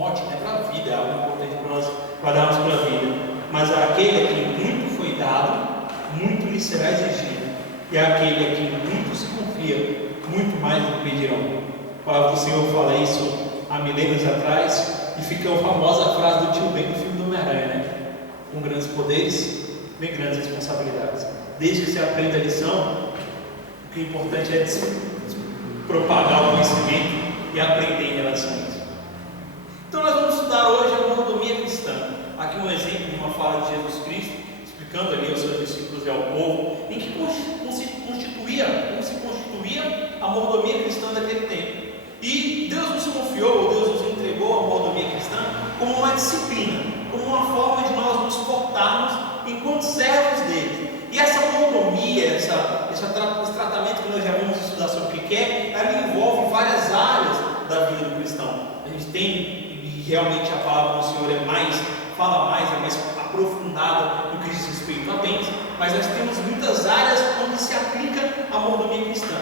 mote, né, para a vida, é algo importante para nós guardarmos para a vida. Mas aquele a quem muito foi dado, muito lhe será exigido, e aquele a quem muito se confia, muito mais lhe pedirão. A palavra do Senhor fala isso há milênios atrás, e fica a famosa frase do tio Ben no filme do Homem-Aranha, né? Com grandes poderes, vem grandes responsabilidades. Desde que você aprenda a lição, o que é importante é propagar o conhecimento e aprender em relação a isso. Então nós vamos estudar hoje a mordomia cristã. Aqui um exemplo de uma fala de Jesus Cristo, explicando ali aos seus discípulos e ao povo, em que como se constituía a mordomia cristã daquele tempo. E Deus nos confiou, ou Deus nos entregou a mordomia cristã como uma disciplina, como uma forma de nós nos portarmos enquanto servos dele. E essa mordomia, esse tratamento que nós já vamos estudar sobre o que é, ela envolve várias áreas da vida do cristão. A gente tem, e realmente a palavra do Senhor é mais aprofundada no que diz respeito a bens, mas nós temos muitas áreas onde se aplica a mordomia cristã,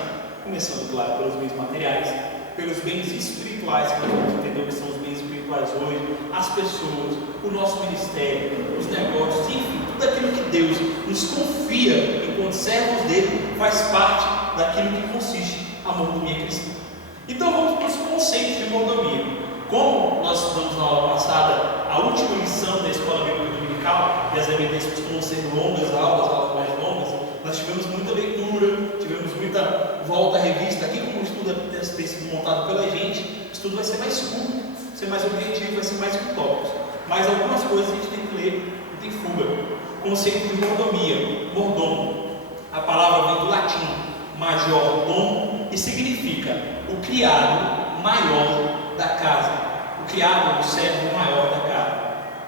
começando, claro, pelos bens materiais, pelos bens espirituais, que nós vamos entender o que são os bens espirituais hoje, as pessoas, o nosso ministério, os negócios, enfim, tudo aquilo que Deus nos confia enquanto servos dele faz parte daquilo que consiste a mordomia cristã. Então vamos para os conceitos de mordomia. Como nós estudamos na aula passada, a última lição da Escola Bíblica Dominical, e as EBDs costumam ser longas aulas mais longas, nós tivemos muita leitura, tivemos muita volta à revista. Aqui, como o estudo tem sido montado pela gente, o estudo vai ser mais curto, vai ser mais objetivo, vai ser mais com tópicos. Mas algumas coisas a gente tem que ler, não tem fuga. Conceito de mordomia, mordomo. A palavra vem do latim, major domo, e significa o criado maior da casa, o criado, o servo maior da casa,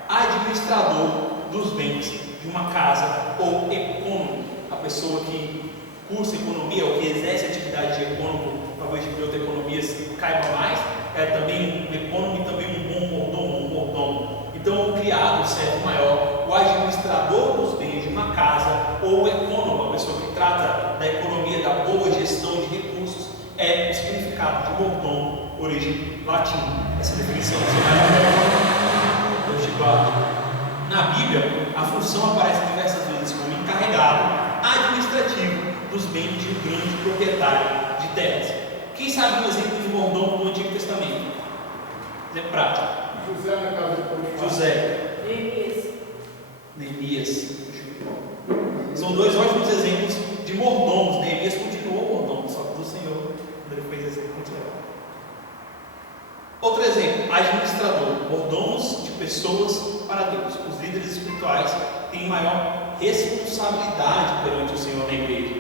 administrador dos bens de uma casa, ou econômico, a pessoa que cursa economia ou que exerce atividade de econômico, talvez de outra economia caiba mais, é também um econômico e também um bom mordomo. Então, o criado, o servo maior, o administrador dos bens de uma casa, ou o econômico, a pessoa que trata da economia, da boa gestão de recursos, é o significado de mordomo, origem latina. Essa definição você vai na Bíblia, a função aparece diversas vezes como encarregado administrativo dos bens de um grande proprietário de terras. Quem sabe um exemplo de mordomo do Antigo Testamento? Exemplo prático. José na casa de Potifar. José. Neemias. São dois ótimos exemplos de mordomos. Neemias continuou mordomo, só que do Senhor, quando ele fez isso, ele continuou. Outro exemplo, administrador, mordomos de pessoas para Deus. Os líderes espirituais têm maior responsabilidade perante o Senhor na igreja.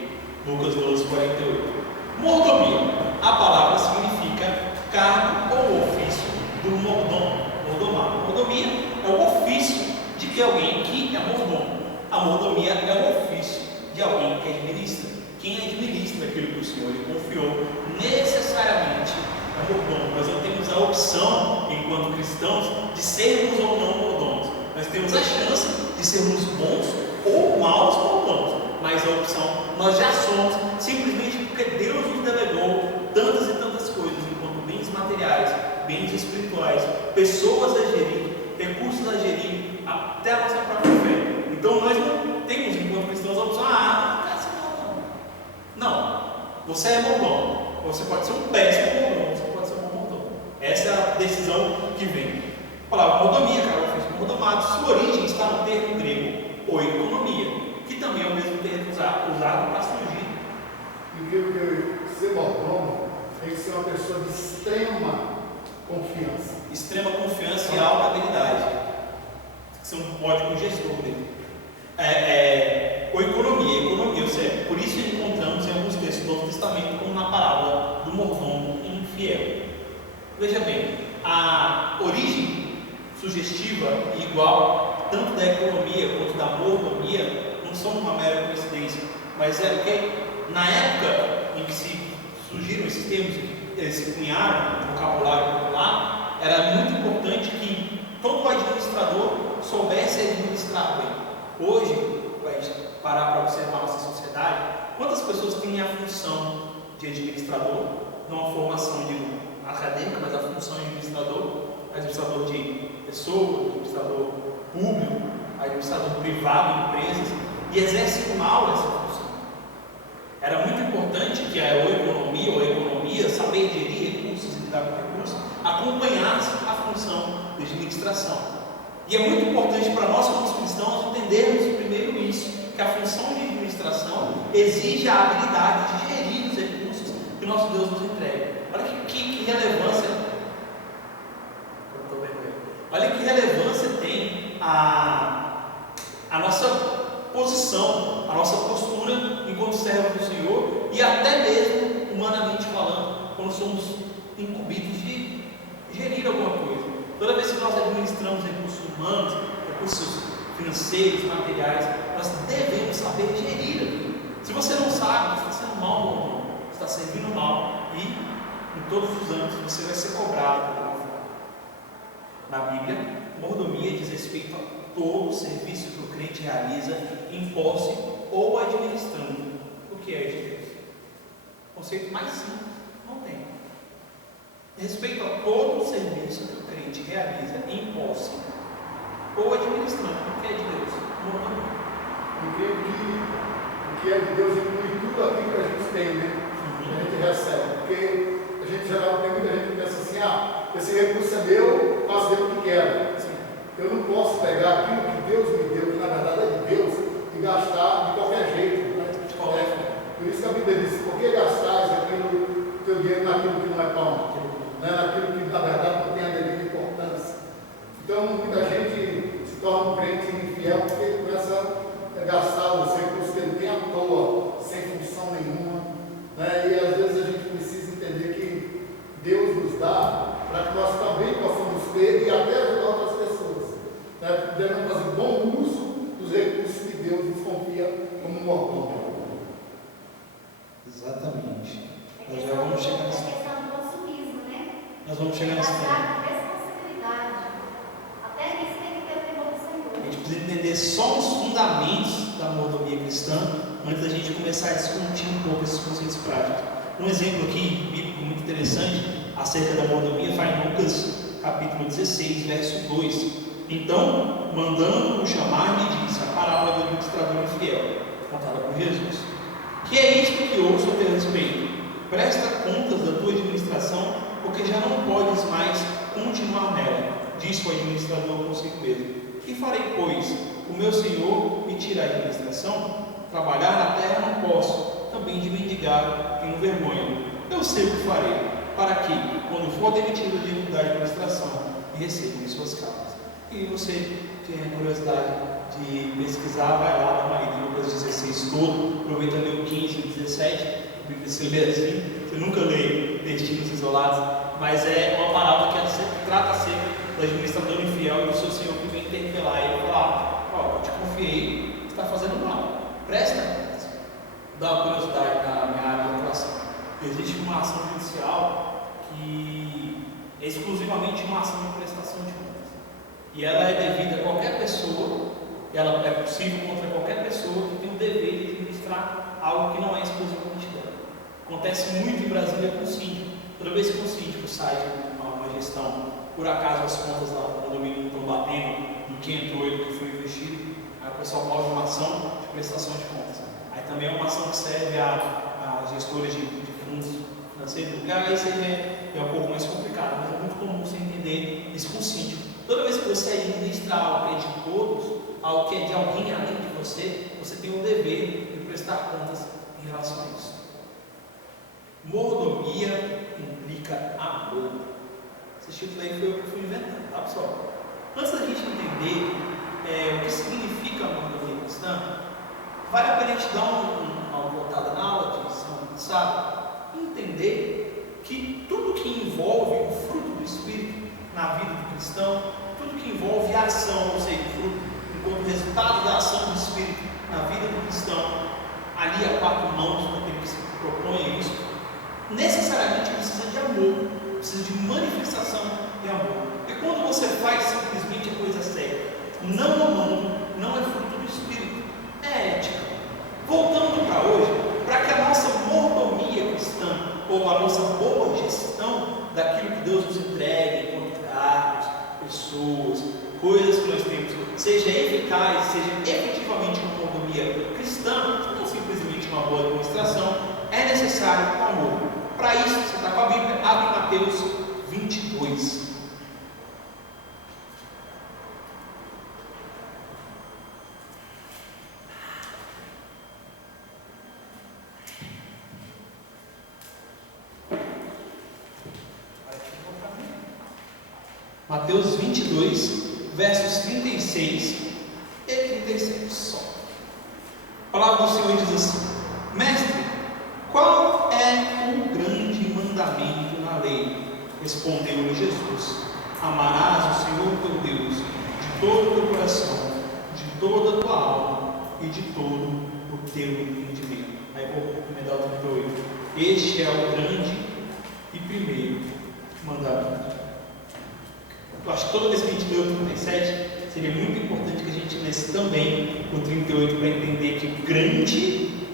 Lucas 12, 48. Mordomia. A palavra significa cargo ou ofício do mordomo. Mordomar. Mordomia é o ofício de que alguém que é mordomo. A mordomia é o ofício de alguém que administra. Quem administra aquilo que o Senhor lhe confiou necessariamente é mordomo. Nós não temos a opção, enquanto cristãos, de sermos ou não mordomos. Nós temos a chance de sermos bons ou maus mordomos, mas a opção nós já somos, simplesmente porque Deus nos delegou tantas e tantas coisas, enquanto bens materiais, bens espirituais, pessoas a gerir, recursos a gerir, até a nossa própria fé. Então nós não temos, enquanto cristãos, a opção, não, você é mordomo. Você pode ser um péssimo mordomo, você pode ser um bom mordomo. Essa é a decisão que vem. A palavra mordomia, cara, fez mordomado, sua origem está no termo grego oikonomia, que também é o mesmo termo usado para surgir. E que ser mordomo tem que ser uma pessoa de extrema confiança. Extrema confiança e alta habilidade. Você não pode com o gestor dele. Economia, ou seja, por isso encontramos em alguns textos do Novo Testamento, como na parábola do mordomo infiel. Veja bem, a origem sugestiva e igual, tanto da economia quanto da mordomia, não são uma mera coincidência, mas é porque na época em que se surgiram esses termos, eles se cunharam no vocabulário popular, era muito importante que todo administrador soubesse administrar bem. Hoje, vai parar para observar a nossa sociedade, quantas pessoas têm a função de administrador, não a formação acadêmica, mas a função de administrador, administrador de pessoas, administrador público, administrador privado, empresas, e exerce mal essa função. Era muito importante que a economia, saber gerir recursos e lidar com recursos, acompanhasse a função de administração. E é muito importante para nós, como cristãos, entendermos primeiro isso, que a função de administração exige a habilidade de gerir os recursos que nosso Deus nos entrega. Olha que relevância. Olha que relevância tem a nossa posição, a nossa postura enquanto servos do Senhor, e até mesmo, humanamente falando, quando somos incumbidos de gerir alguma coisa. Toda vez que nós administramos recursos humanos, recursos financeiros, materiais, nós devemos saber gerir aquilo. Se você não sabe, você está sendo mal, irmão, você está servindo mal, e em todos os anos você vai ser cobrado por alguma forma. Na Bíblia, mordomia diz respeito a todo o serviço que o crente realiza em posse ou administrando o que é de Deus. Conceito mais simples, não tem. Respeito a todo o serviço que o crente realiza em posse ou administrando o que é de Deus. Mordomia. O que é de Deus inclui tudo aquilo que a gente tem, né? A gente recebe. Porque a gente geralmente tem muita gente que pensa assim, esse recurso é meu, faço dele o que quero. Eu não posso pegar aquilo que Deus me deu, que na verdade é de Deus, e gastar de qualquer jeito. Né? Por isso que a Bíblia diz, por que gastais aquilo, teu dinheiro naquilo que não é pão? Né? Naquilo que na verdade não tem a devida importância. Então muita gente se torna um crente infiel porque ele começa a gastar os recursos que ele tem à toa, sem função nenhuma. Né? E às vezes a gente precisa entender que Deus nos dá para que nós também possamos ter e até ajudar outras pessoas. Né? Devemos fazer bom uso dos recursos que Deus nos confia como mordomo. Exatamente. Nós já vamos chegar nesse ponto. Nós vamos chegar nesse ponto. Até nisso tem que ter o temor do Senhor. A gente precisa entender só os fundamentos da mordomia cristã antes da gente começar a discutir um pouco esses conceitos práticos. Um exemplo aqui, bíblico muito interessante, acerca da mordomia, vai em Lucas capítulo 16, verso 2. Então, mandando-o chamar, lhe disse a parábola do administrador infiel, contada por Jesus. Que é isto que ouço a teu respeito? Presta contas da tua administração, porque já não podes mais continuar nela, disse o administrador consigo mesmo. Que farei, pois? O meu senhor me tira a administração? Trabalhar na terra não posso, também de mendigar tenho vergonha. Eu sei o que farei, para que, quando for demitido da administração, recebam em suas casas. E você tem a curiosidade de pesquisar, vai lá na Maria Lucas 16 todo, aproveita ler o 15 e 17, você lê assim, você nunca lê destinos isolados, mas é uma palavra que trata sempre do administrador infiel e do seu senhor que vem interpelar ele e falar, eu te confiei, você está fazendo mal, presta, dá uma curiosidade na minha área de atuação. Existe uma ação judicial que é exclusivamente uma ação de prestação de contas, e ela é devida a qualquer pessoa, ela é possível contra qualquer pessoa que tem o dever de administrar algo que não é exclusivamente dela. Acontece muito em Brasília com o síndico. Toda vez que o síndico sai de uma gestão, por acaso as contas lá do condomínio estão batendo no que entrou e no que foi investido, aí o pessoal move uma ação de prestação de contas. Aí também é uma ação que serve a gestores de fundos financeiros, porque aí é um pouco mais complicado, mas é muito comum você entender isso com o síndico. Toda vez que você administrar algo que é de todos, algo que é de alguém além de você, você tem o dever de prestar contas em relação a isso. Mordomia implica amor. Esse título aí foi eu que fui inventando, tá pessoal? Antes da gente entender o que significa a mordomia cristã, vale a pena a gente dar uma voltada na aula de semana passada e entender que tudo que envolve o fruto do Espírito na vida do cristão, tudo que envolve a ação, ou seja, o fruto enquanto resultado da ação do Espírito na vida do cristão, ali a quatro mãos daquele que se propõe a isso, necessariamente precisa de amor, precisa de manifestação de amor. E quando você faz simplesmente a coisa certa, não amando, não é fruto do Espírito, é ética. Voltando para hoje, para que a nossa mordomia cristã, ou a nossa boa gestão daquilo que Deus nos entrega enquanto cargos, pessoas, coisas que nós temos, seja eficaz, seja efetivamente uma mordomia cristã, não simplesmente uma boa administração, é necessário o amor. Para isso, você está com a Bíblia, abre Mateus 22. Mateus 22, versos 36 e 37 só. A palavra do Senhor diz assim: Mestre, qual é o grande mandamento na lei? Respondeu-lhe Jesus: Amarás o Senhor teu Deus de todo o teu coração, de toda a tua alma e de todo o teu entendimento. Aí vou emendar o 38. Este é o grande e primeiro mandamento. Eu acho que toda vez que a gente lê o 37, seria muito importante que a gente lesse também o 38 para entender que o grande,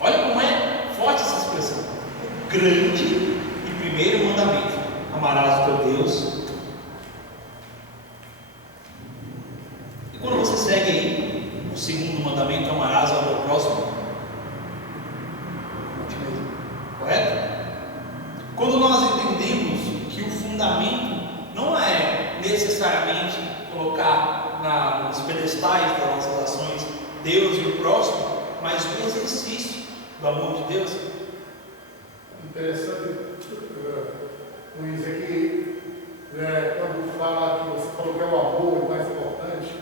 olha como é forte essa expressão, o grande e primeiro mandamento: amarás o teu Deus. E quando você segue aí, o segundo mandamento: amarás ao teu próximo. Correto? Quando nós entendemos que o fundamento não é necessariamente colocar nos pedestais das nossas ações Deus e o próximo, mas o exercício do amor de Deus. Interessante, Luiz, aqui, quando fala que você falou que é o amor o mais importante,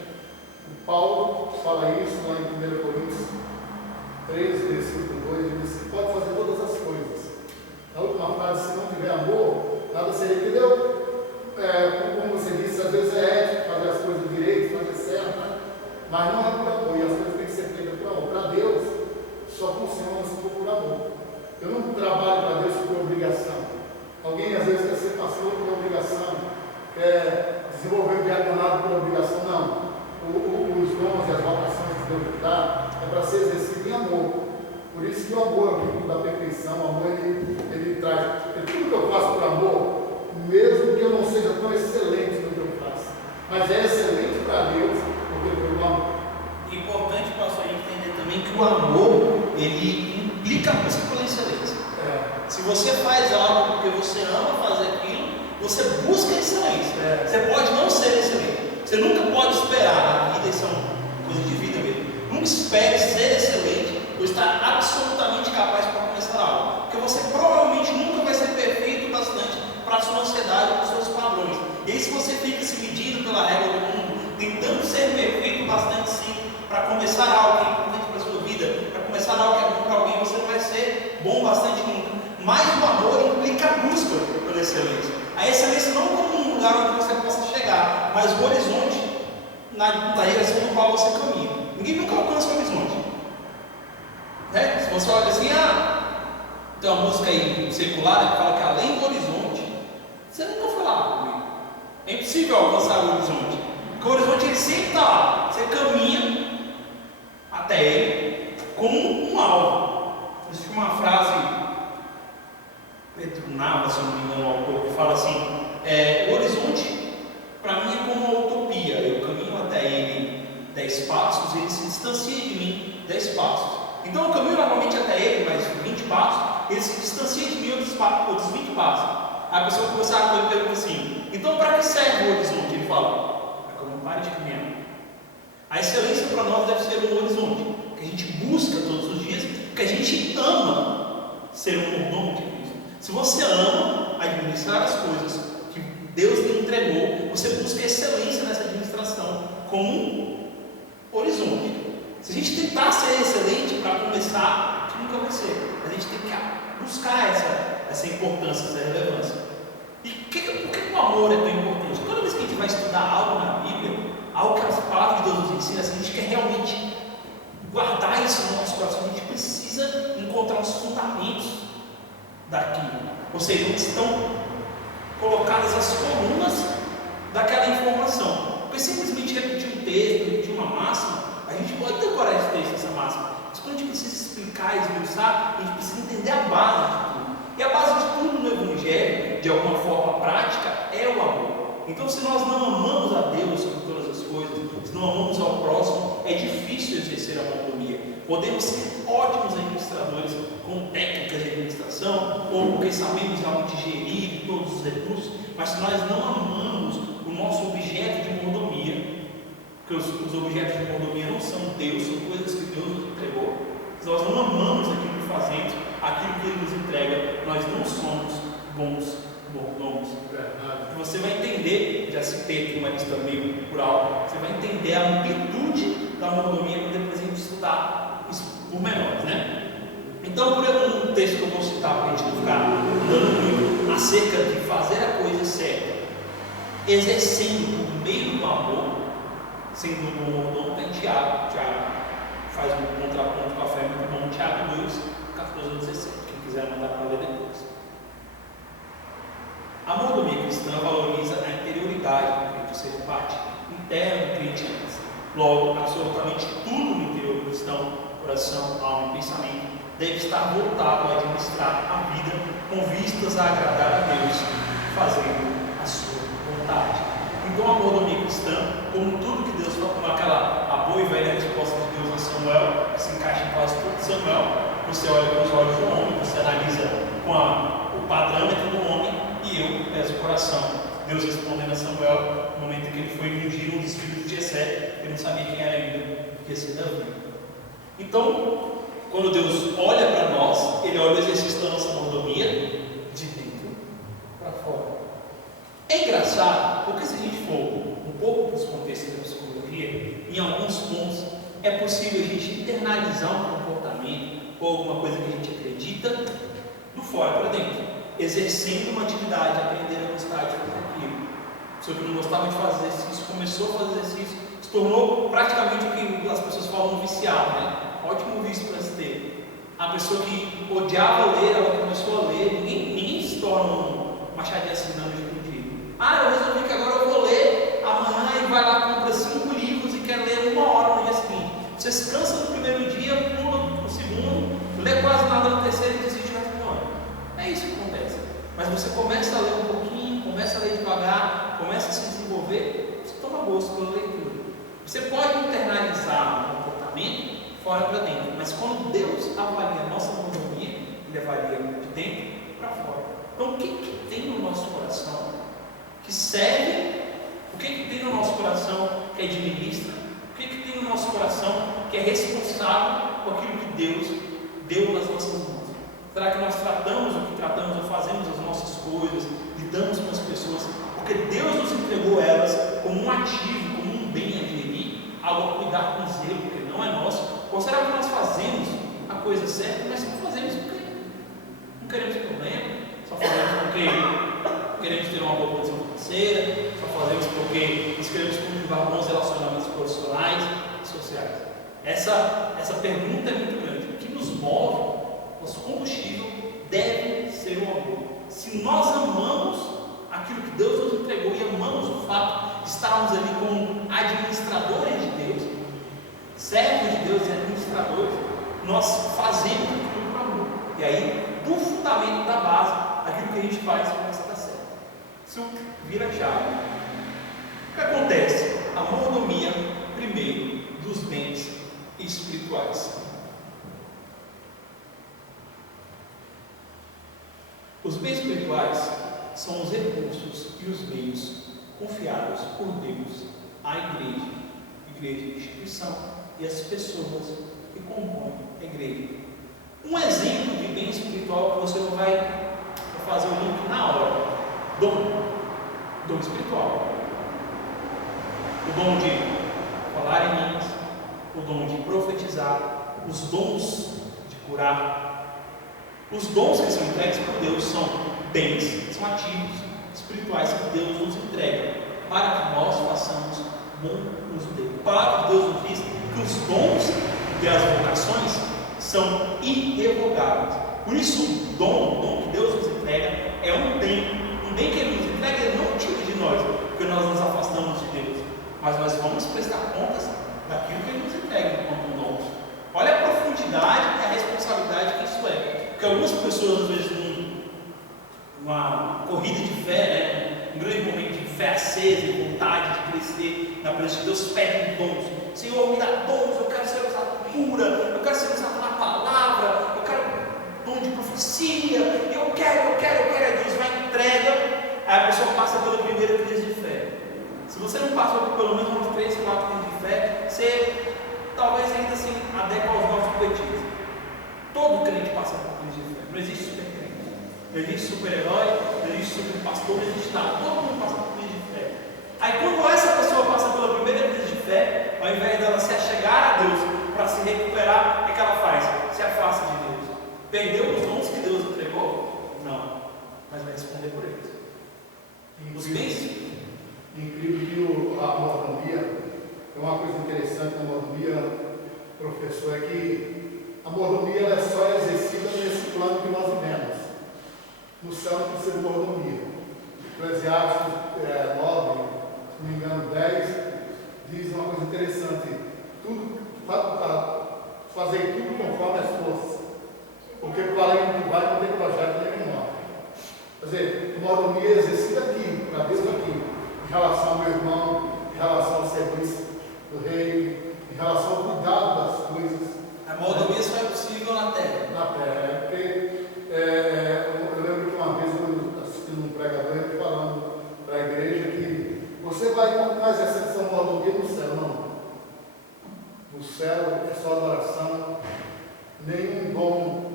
o Paulo fala isso lá em 1 Coríntios 13, versículo 2, ele diz que pode fazer todas as coisas. Na última frase, se não tiver amor, nada seria, entendeu? Como você disse, às vezes é ético fazer as coisas direito, fazer certo, né? Mas não é por amor, e as coisas têm que ser feitas por amor. Para Deus, só funciona se for por amor. Eu não trabalho para Deus por obrigação. Alguém às vezes quer ser pastor por obrigação, quer desenvolver o diaconado por obrigação. Não. Os dons e as vocações que Deus dá é para ser exercido em amor. Por isso que o amor é o vínculo da perfeição. O amor ele traz. Tudo que eu faço por amor, mesmo que eu não seja tão excelente no que eu faço, mas é excelente para Deus, porque eu amo. Importante, pastor, a gente entender também que o amor, ele implica a busca pela excelência. Se você faz algo porque você ama fazer aquilo, você busca excelência. Você pode não ser excelente, você nunca pode esperar, na vida isso é uma coisa de vida mesmo, nunca espere ser excelente ou estar absolutamente capaz para começar algo, porque você provavelmente nunca vai ser perfeito o bastante para a sua ansiedade, para os seus padrões. E aí, se você fica se medindo pela regra do mundo, tentando ser perfeito bastante sim, para começar algo que é importante para a sua vida, para começar algo que é bom para alguém, você não vai ser bom bastante nunca. Mas o amor implica a busca pela excelência. A excelência não como um lugar onde você possa chegar, mas o horizonte na direção do qual você caminha. Ninguém nunca alcança o horizonte. Se você olha assim, tem uma música aí secular que fala que além do horizonte, você nunca foi lá comigo. É impossível alcançar o horizonte, porque o horizonte ele sempre está lá. Você caminha até ele como um alvo. Existe uma frase, Pedro Nava, se não me engano, o autor, que fala assim: o horizonte para mim é como uma utopia. Eu caminho até ele 10 passos, ele se distancia de mim 10 passos. Então eu caminho normalmente até ele mais 20 passos, ele se distancia de mim outros 20 passos. A pessoa começa a perguntar assim: então para que serve o horizonte? Ele fala: para que eu não pare de caminhar. A excelência para nós deve ser um horizonte que a gente busca todos os dias, porque a gente ama ser um mordomo de Cristo. Se você ama administrar as coisas que Deus lhe entregou, você busca excelência nessa administração como um horizonte. Se a gente tentar ser excelente para começar, a gente nunca vai ser. A gente tem que buscar essa importância, essa relevância. E por que o amor é tão importante? Toda vez que a gente vai estudar algo na Bíblia, algo que as palavras de Deus nos ensinam, se a gente quer realmente guardar isso no nosso coração, a gente precisa encontrar os fundamentos daquilo. Ou seja, onde estão colocadas as colunas daquela informação. Porque simplesmente repetir um texto, repetir uma máxima, a gente pode decorar esse texto, essa máxima. Mas quando a gente precisa explicar, esmiuçar, a gente precisa entender a base de tudo. E a base de tudo no Evangelho, de alguma forma prática, é o amor. Então, se nós não amamos a Deus sobre todas as coisas, se não amamos ao próximo, é difícil exercer a mordomia. Podemos ser ótimos administradores com técnicas de administração, ou porque sabemos realmente gerir todos os recursos, mas se nós não amamos o nosso objeto de mordomia, porque os objetos de mordomia não são Deus, são coisas que Deus nos entregou, se nós não amamos aquilo que fazemos, aquilo que Ele nos entrega, nós não somos bons mordomos. Você vai entender, já citei aqui uma lista meio por alto, você vai entender a amplitude da mordomia quando depois a gente estudar isso por menores, né? Então, por um texto que eu vou citar para a gente não ficar dando muito acerca de fazer a coisa certa, exercendo por meio do amor, sendo um bom mordomo, está em Tiago. Tiago faz um contraponto com a fé muito bom, Tiago 2, 14 a 17, quem quiser mandar para ler depois. A mordomia cristã valoriza a interioridade do crente, ou seja, a parte interna do crente. Logo, absolutamente tudo no interior do cristão, coração, alma e pensamento, deve estar voltado a administrar a vida com vistas a agradar a Deus, fazendo a sua vontade. Então, a mordomia cristã, como tudo que Deus fala, como a boa e velha resposta de Deus a Samuel, que se encaixa em quase tudo de Samuel, você olha com os olhos do homem, você analisa com o parâmetro do homem, e eu peço o coração. Deus respondendo a Samuel, no momento em que ele foi ungir um dos filhos de Jessé, ele não sabia quem era ainda, porque ia ser Davi. Então, quando Deus olha para nós, Ele olha o exercício da nossa mordomia de dentro para fora. É engraçado, porque se a gente for um pouco para os contextos da psicologia, em alguns pontos, é possível a gente internalizar um comportamento ou alguma coisa que a gente acredita do fora para dentro, exercendo uma atividade, aprender a gostar de fazer aquilo. A pessoa que não gostava de fazer exercício, começou a fazer exercício, se tornou praticamente o que as pessoas falam viciado, né? Ótimo vício para se ter. A pessoa que odiava ler, ela começou a ler. Ninguém se torna um machadinho assinando de um dia. Eu resolvi que agora eu vou ler amanhã e vai lá, compra 5 livros e quer ler 1 hora no dia seguinte. Você se cansa no primeiro dia, pula no segundo, lê quase nada no terceiro e desiste no último ano. É isso que acontece. Mas você começa a ler um pouquinho, começa a ler devagar, começa a se desenvolver, você toma gosto pela leitura. Você pode internalizar um comportamento fora para dentro, mas quando Deus avalia a nossa mordomia, Ele avalia de dentro para fora. Então, o que tem no nosso coração que serve? O que tem no nosso coração que administra? O que tem no nosso coração que é responsável por aquilo que Deus deu nas nossas mãos? Será que nós tratamos o que tratamos ou fazemos as nossas coisas, lidamos com as pessoas, porque Deus nos entregou elas como um ativo, como um bem a gerir, algo a cuidar com zelo, porque não é nosso? Ou será que nós fazemos a coisa certa, mas só fazemos porque não queremos problema, só fazemos porque queremos ter uma boa condição financeira, só fazemos porque nós queremos cultivar bons relacionamentos profissionais e sociais? Essa pergunta é muito grande. O que nos move, nosso combustível, deve ser o amor. Se nós amamos aquilo que Deus nos entregou e amamos o fato de estarmos ali como administradores de Deus, servos de Deus e administradores, nós fazemos aquilo por amor. E aí, do fundamento da base, aquilo que a gente faz começa a dar certo. Isso vira chave. O que acontece? A mordomia, primeiro, dos bens espirituais. Os bens espirituais são os recursos e os meios confiados por Deus à igreja de instituição, e as pessoas que compõem a igreja. Um exemplo de bem espiritual que você não vai fazer o link na hora: dom espiritual. O dom de falar em línguas, o dom de profetizar, os dons de curar. Os dons que são entregues por Deus são bens, são ativos espirituais que Deus nos entrega para que nós façamos bom uso dele. A palavra de Deus nos diz que os dons e as vocações são irrevogáveis. Por isso, o dom que Deus nos entrega é um bem que Ele nos entrega, Ele não tira de nós, porque nós nos afastamos de Deus, mas nós vamos prestar contas daquilo que Ele nos entrega enquanto dom. Olha a profundidade e a responsabilidade que isso é, porque algumas pessoas, às vezes, numa corrida de fé, um grande momento de fé acesa e vontade de crescer na presença de Deus, pede dons. Senhor, me dá dons, eu quero ser usado por cura, eu quero ser usado na palavra, eu quero dom de profecia, eu quero, Deus vai entrega, aí a pessoa passa pela primeira crise de fé. Se você não passou por pelo menos uns 3, 4 crises de fé, você talvez ainda assim adequa aos nossos objetivos. Todo crente passa por crise de fé, não existe super crente, não existe super-herói, não existe super pastor, não existe nada, todo mundo passa por crise de fé. Aí quando essa pessoa passa pela primeira crise de fé, ao invés dela se achegar a Deus para se recuperar, o que ela faz? Se afasta de Deus. Perdeu os dons que Deus entregou? Não, mas vai responder por eles. Os bens? Incrível que a mordomia, é uma coisa interessante na mordomia, professor, é que a mordomia ela é só exercida nesse plano que nós vivemos. No céu não precisa de mordomia. Eclesiastes 9, se não me engano 10, diz uma coisa interessante: tudo, fazer tudo conforme as forças, porque para além do vai não tem projeto nenhum menor. Quer dizer, mordomia é exercida aqui, para Deus aqui, em relação ao meu irmão, em relação ao serviço do rei, em relação ao cuidado das coisas. A mordomia só é possível na terra. Na terra, porque eu lembro que uma vez eu assisti um pregador ele falando para a igreja que você vai muito mais essa mordomia no céu, não. No céu é só adoração, nenhum dom.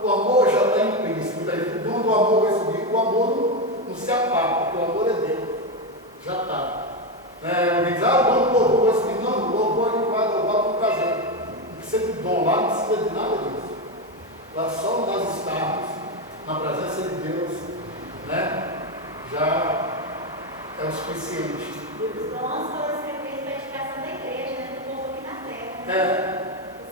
O amor já está implícito, o dom do amor vai subir, o amor não se apaga, porque o amor é Deus, já está. Alguém diz, o dom do louvor vai subir, não, o louvor a gente vai louvar com prazer, não precisa de dom lá, não precisa de nada disso. Lá só nós estamos na presença de Deus, já é o suficiente. Os dons foram servidos para a edificação da igreja, do povo aqui na terra.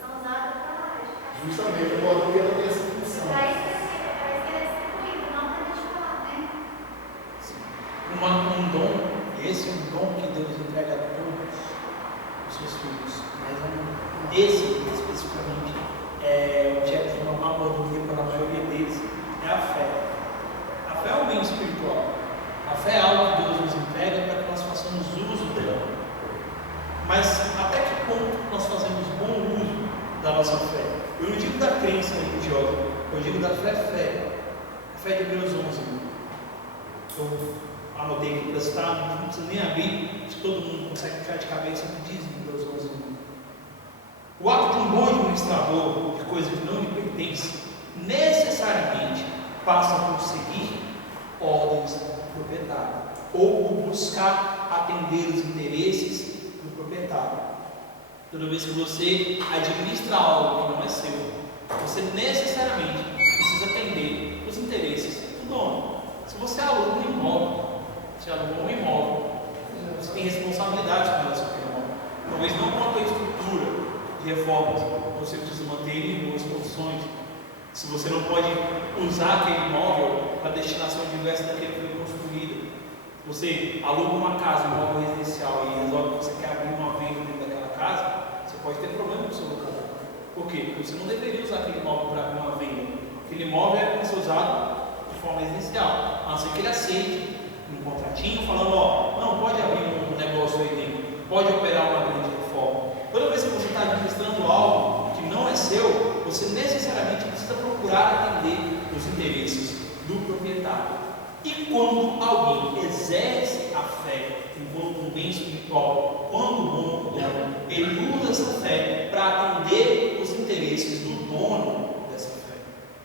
São usados para edificação. Justamente, o mordomia não tem essa função. Para isso que ele é distribuído, não para a gente falar, né? Um dom, esse é um dom que Deus entrega a todos os seus filhos, mas esse especificamente é objeto de uma mordomia para a maioria deles, é a fé. A fé é um bem espiritual. A fé é algo que Deus nos entrega para que nós façamos uso dela. Mas até que ponto nós fazemos bom uso da nossa fé? Eu não digo da crença religiosa, eu digo da fé. A fé de Hebreus 11. Eu anotei aqui para citar, não precisa nem abrir, acho que todo mundo consegue ficar de cabeça o que diz em Hebreus 11. O ato de um bom administrador de coisas que não lhe pertencem necessariamente passa por seguir ordens do proprietário ou por buscar atender os interesses do proprietário. Toda vez que você administra algo que não é seu, você necessariamente precisa atender os interesses do dono. Se você aluga um imóvel, você tem responsabilidade com relação àquele imóvel. Talvez não quanto à estrutura de reformas, você precisa manter ele em boas condições. Se você não pode usar aquele imóvel para a destinação diversa daquele que foi construído, você aluga uma casa, um imóvel residencial e resolve que você quer abrir uma venda dentro daquela casa, você pode ter problema com o seu locador. Por quê? Porque você não deveria usar aquele imóvel para abrir uma venda. Aquele imóvel é para ser usado de forma residencial, a não ser que ele aceite um contratinho falando, não pode abrir um negócio aí dentro, pode operar uma grande reforma. Toda vez que você está administrando algo que não é seu, você necessariamente precisa procurar atender os interesses do proprietário. E quando alguém exerce a fé enquanto um bem espiritual, quando o dono, ele usa essa fé para atender os interesses do dono dessa fé.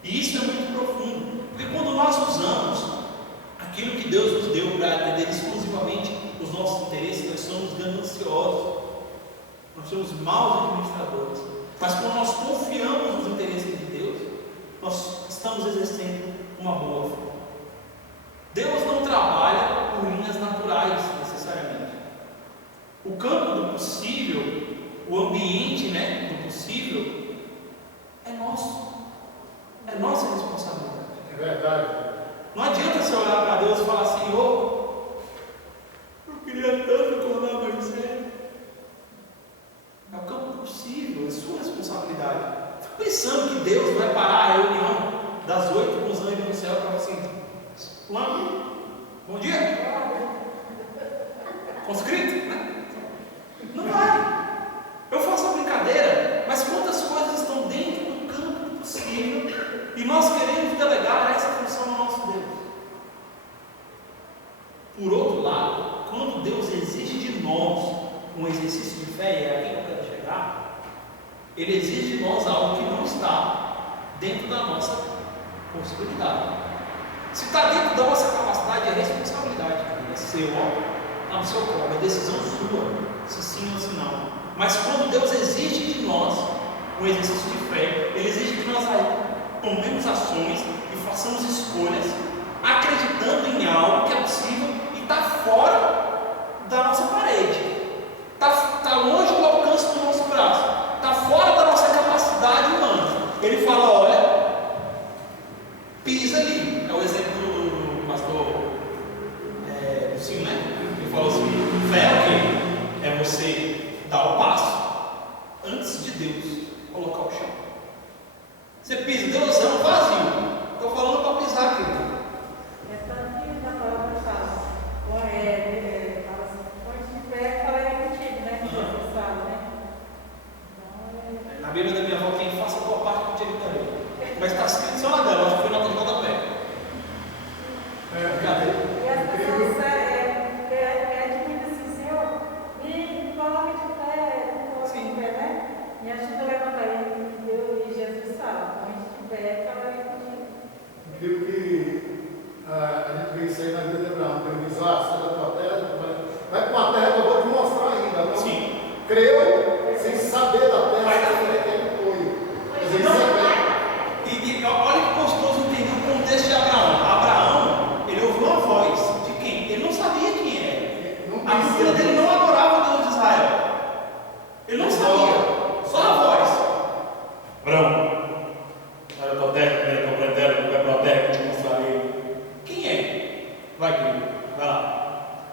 E isso é muito profundo, porque quando nós usamos aquilo que Deus nos deu para atender exclusivamente os nossos interesses, nós somos gananciosos, nós somos maus administradores. Mas quando nós confiamos nos interesses de Deus, nós estamos exercendo uma boa fé. Deus não trabalha por linhas naturais, necessariamente. O campo do possível, o ambiente do possível, é nosso. É nossa responsabilidade. É verdade. Não adianta você olhar para Deus e falar, Senhor, eu queria tanto acordar mais cedo. É o campo possível, é sua responsabilidade. Fico pensando que Deus vai parar a reunião das 8 com os anjos no céu para falar assim, fulano, bom dia. conscrito, né? Não vai. Eu faço a brincadeira, mas quantas coisas estão dentro do campo do possível e nós queremos delegar essa função ao nosso Deus. Por outro lado, quando Deus exige de nós um exercício de fé, e é aqui que eu quero chegar, Ele exige de nós algo que não está dentro da nossa possibilidade. Se está dentro da nossa capacidade, é responsabilidade, é seu, está no seu colo, é decisão sua, se sim ou se não. Mas quando Deus exige de nós um exercício de fé, Ele exige que nós tomemos ações e façamos escolhas, acreditando em algo que é possível e está fora da nossa parede, está longe do alcance do nosso braço, está fora da nossa capacidade humana. Ele fala: olha, pisa ali. É o exemplo do pastor Lucinho, né? Ele falou assim: fé é o quê? É você dar o passo antes de Deus colocar o chão. Você pisa, Deus é um vazio. Estou falando para pisar, querido. É tanto que na palavra fala, fala assim, põe de pé, fala aí contigo, né? Que Jesus fala, né? Na Bíblia da minha avó tem: faça a tua parte que eu te evitarei. Mas está escrito só na dela, acho que foi nota de rodapé. Cadê? E as pessoas pedem assim: Senhor, me coloque de pé, me coloque de pé, né? Me ajuda a levantar. E Jesus fala: põe de pé, fala aí contigo. Incrível que a gente vê isso aí na vida de Abraão. Ele diz: sai da tua terra, vai para uma terra que eu vou te mostrar ainda. Então, Sim. Creu sem saber da terra que ele foi. E olha que gostoso entender o contexto de Abraão. Abraão, ele ouviu uma voz de quem? Ele não sabia quem era. A cultura dele não adorava o Deus de Israel. Ele não sabia, só a voz. Abraão, sai da tua terra, vai para a terra que eu te mostrarei. Quem é? Vai, querido, vai lá.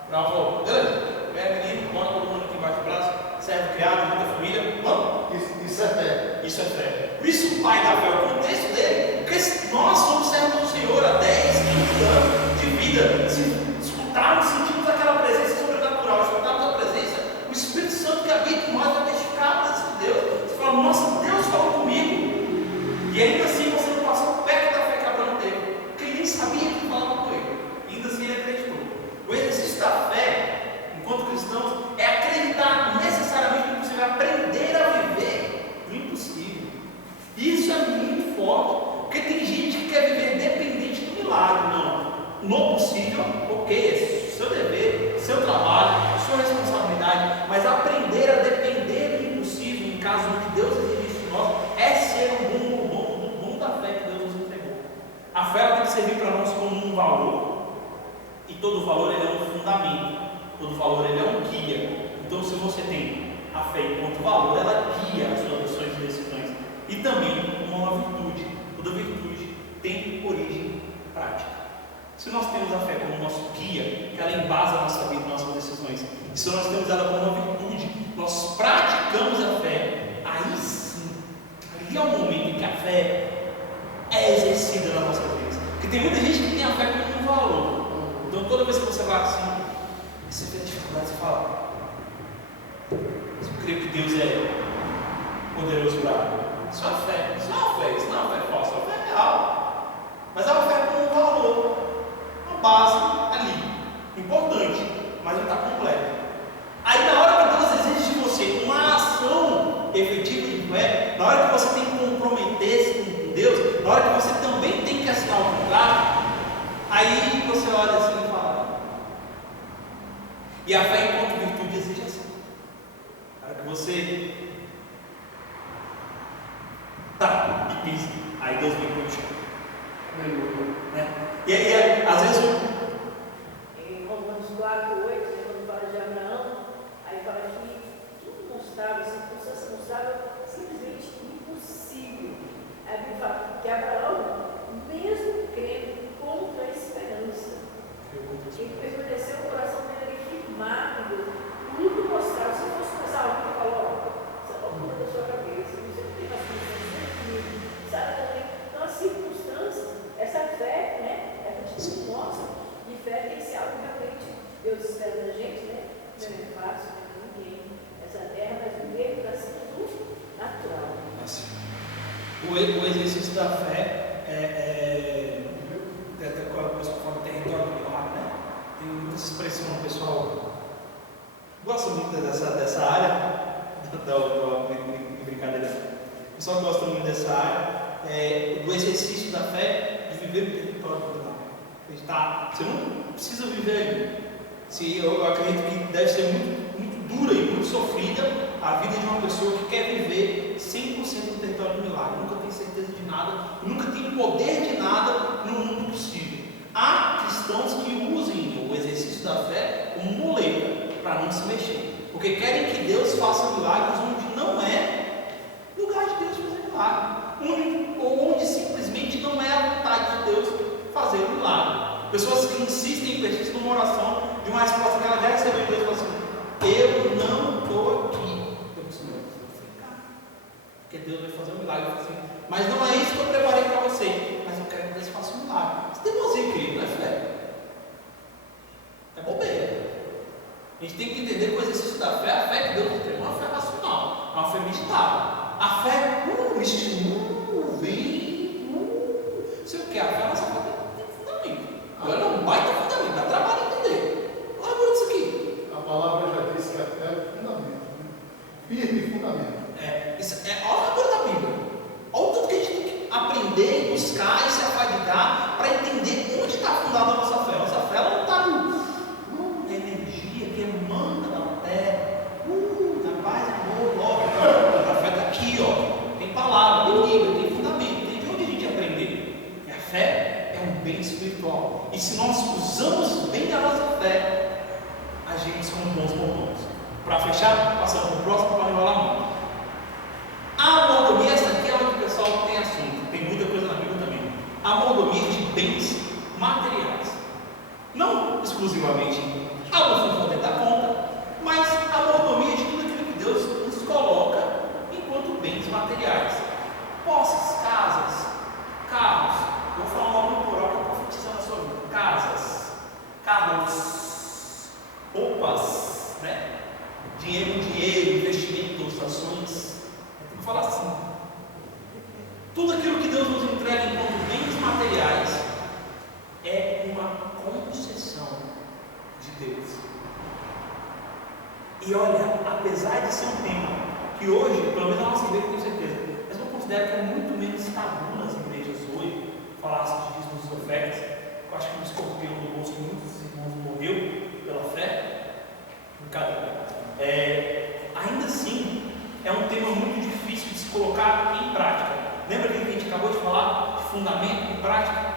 Abraão falou: beleza, menino, bota todo mundo aqui embaixo do braço, servo criado, muita família, vamos. Isso é fé. Isso é fé. Por isso o pai da fé, o contexto dele, porque nós somos servos do Senhor há 10, 15 anos de vida. Se escutarmos, sentimos aquela presença sobrenatural, escutarmos a presença, o Espírito Santo que habita em nós vai testificar a presença de Deus. Você fala: nossa, Deus falou comigo. E ainda assim você não passou perto da fé que Abraão teve, porque ele nem sabia que falava com ele. E ainda assim ele acreditou. O exercício da fé, enquanto cristãos, é acreditar necessariamente no impossível, é aprender a viver no impossível. Isso é muito forte, porque tem gente que quer viver dependente do milagre. Não, no possível, ok, é seu dever, seu trabalho, sua responsabilidade, mas aprender a depender do impossível, em caso do que Deus exige de nós, é ser um bom da fé que Deus nos entregou. A fé ela tem que servir para nós como um valor, e todo valor ele é um fundamento, todo valor ele é um guia. Então, se você tem a fé enquanto valor, ela guia as suas ações e decisões. E também uma virtude. Toda virtude tem origem prática. Se nós temos a fé como nosso guia, que ela embasa a nossa vida e nossas decisões, e se nós temos ela como uma virtude, nós praticamos a fé, aí sim, aí é o momento em que a fé é exercida na nossa vida. Porque tem muita gente que tem a fé como um valor. Então toda vez que você vai assim, você vê a dificuldade, você fala: eu creio que Deus é poderoso para isso é fé, isso não é uma fé, isso não é uma fé falsa, é uma fé real. Mas é uma fé com um valor, uma base ali, importante, mas não está completa. Aí na hora que Deus exige de você uma ação efetiva de fé, na hora que você tem que comprometer-se com Deus, na hora que você também tem que assinar o contrato, aí você olha assim e fala. E a fé enquanto virtude exige assim. Na hora que você tá, e pisa. Aí Deus vem para o chão. Né? E aí, às vezes, em Romanos 4, 8, quando fala de Abraão, aí fala que tudo mostrava, circunstância mostrava simplesmente impossível. Aí a Bíblia fala que Abraão, mesmo crendo contra a esperança, ele permaneceu o coração dele firmado em Deus. Tudo mostrava. Se fosse começar algo que falou: você é loucura da sua cabeça, você não tem mais condições, sabe também? Então, as circunstâncias, essa fé, né, é para te o exercício da fé até quando o pessoal fala território militar, né? Tem muita expressão, o pessoal gosta muito dessa área, brincadeira. O pessoal gosta muito dessa área, do exercício da fé, de viver no território militar. Você não precisa viver ali. Eu acredito que deve ser muito dura e muito sofrida a vida de uma pessoa que quer viver 100% no território do milagre, nunca tem certeza de nada, nunca tem poder de nada no mundo possível. Há cristãos que usem o exercício da fé como muleta para não se mexer, porque querem que Deus faça milagres onde não é lugar de Deus fazer milagre, ou onde simplesmente não é a vontade de Deus fazer o milagre. Pessoas que insistem e persistem numa oração de uma resposta que ela já recebeu de Deus, falam assim: eu não estou aqui. Eu preciso ficar, porque Deus vai fazer um milagre. Assim, mas não é isso que eu preparei para você. Mas eu quero que Deus faça um milagre. Você tem mozinho, querido, não é fé. É bobeira. A gente tem que entender que o exercício da fé, a fé que Deus nos entregou, é uma fé racional, é uma fé meditada. A fé, sei o que, a fé nossa fé tem fundamento. Agora não vai ter fundamento, dá trabalho entender. Olha isso aqui. A palavra já disse que a fé é fundamento, né? Firme fundamento. Olha a coisa da Bíblia. Olha o tanto que a gente tem que aprender, buscar e se afadigar para entender onde está fundada a nossa fé. Nossa fé ela não está na energia que emana da terra, na paz, amor, logo. A fé está aqui, ó. Tem palavra, tem Bíblia, tem fundamento, tem de onde a gente aprender. E a fé é um bem espiritual. E se nós usamos bem a nossa fé, agimos como bons mordomos. Para fechar, passando para o próximo para enrolar muito. A mordomia, essa aqui é onde o pessoal tem assunto, tem muita coisa na Bíblia também. A mordomia de bens materiais. Não exclusivamente algo que for dar conta, mas a mordomia de tudo aquilo que Deus nos coloca enquanto bens materiais. Posses, casas, carros. Vou falar logo no plural para profetizar na sua vida. Casas, carros, roupas, né? Dinheiro, investimentos, ações. Tem que falar assim. Tudo aquilo que Deus nos entrega enquanto bens materiais é uma concessão de Deus. E olha, apesar de ser um tema que hoje, pelo menos na nossa igreja, tenho certeza, mas eu considero que é muito menos tabu nas igrejas hoje falar de dízimos e ofertas. Eu acho que o escorpião do bolso de muitos irmãos morreu pela fé. Ainda assim, é um tema muito difícil de se colocar em prática. Lembra que a gente acabou de falar de fundamento em prática?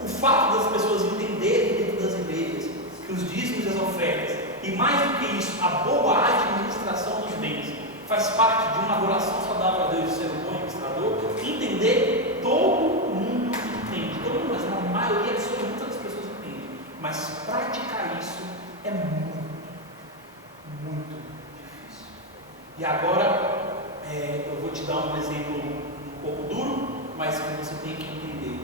O fato das pessoas entenderem dentro das igrejas que os dízimos e as ofertas, e mais do que isso, a boa administração dos bens, faz parte de uma adoração saudável a Deus de ser um bom administrador. Entender, todo mundo entende, todo mundo, mas a maioria absoluta das pessoas entende. Mas praticar isso é muito difícil. E agora, eu vou te dar um exemplo um pouco duro, mas que você tem que entender.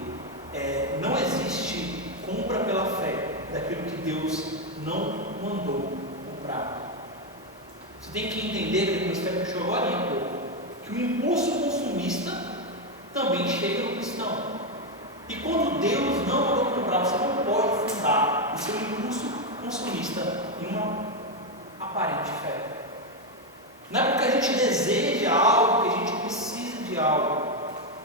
Não existe compra pela fé daquilo que Deus não mandou comprar. Você tem que entender, que o Ministério puxou agora há pouco, que o impulso consumista também chega no cristão. E quando Deus não mandou comprar, você não pode fundar o seu impulso consumista em uma aparente fé. Não é porque a gente deseja algo que a gente precisa de algo.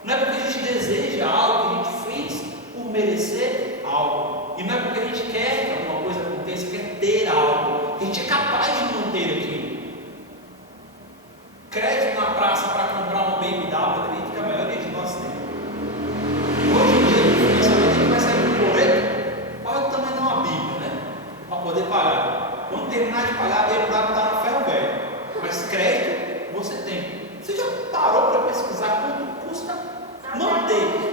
Não é porque a gente deseja algo que a gente fez por merecer algo. E não é porque a gente quer que alguma coisa aconteça, quer ter algo. A gente é capaz de manter aquilo. Crédito na praça para comprar um BMW, eu acredito que a maioria de nós tem. Hoje em dia, a gente vai sair do boleto, olha o tamanho de uma Bíblia, né? Para poder pagar. Quando terminar de pagar, a BMW está no ferro velho. Mas crédito você tem. Você já parou para pesquisar quanto custa manter?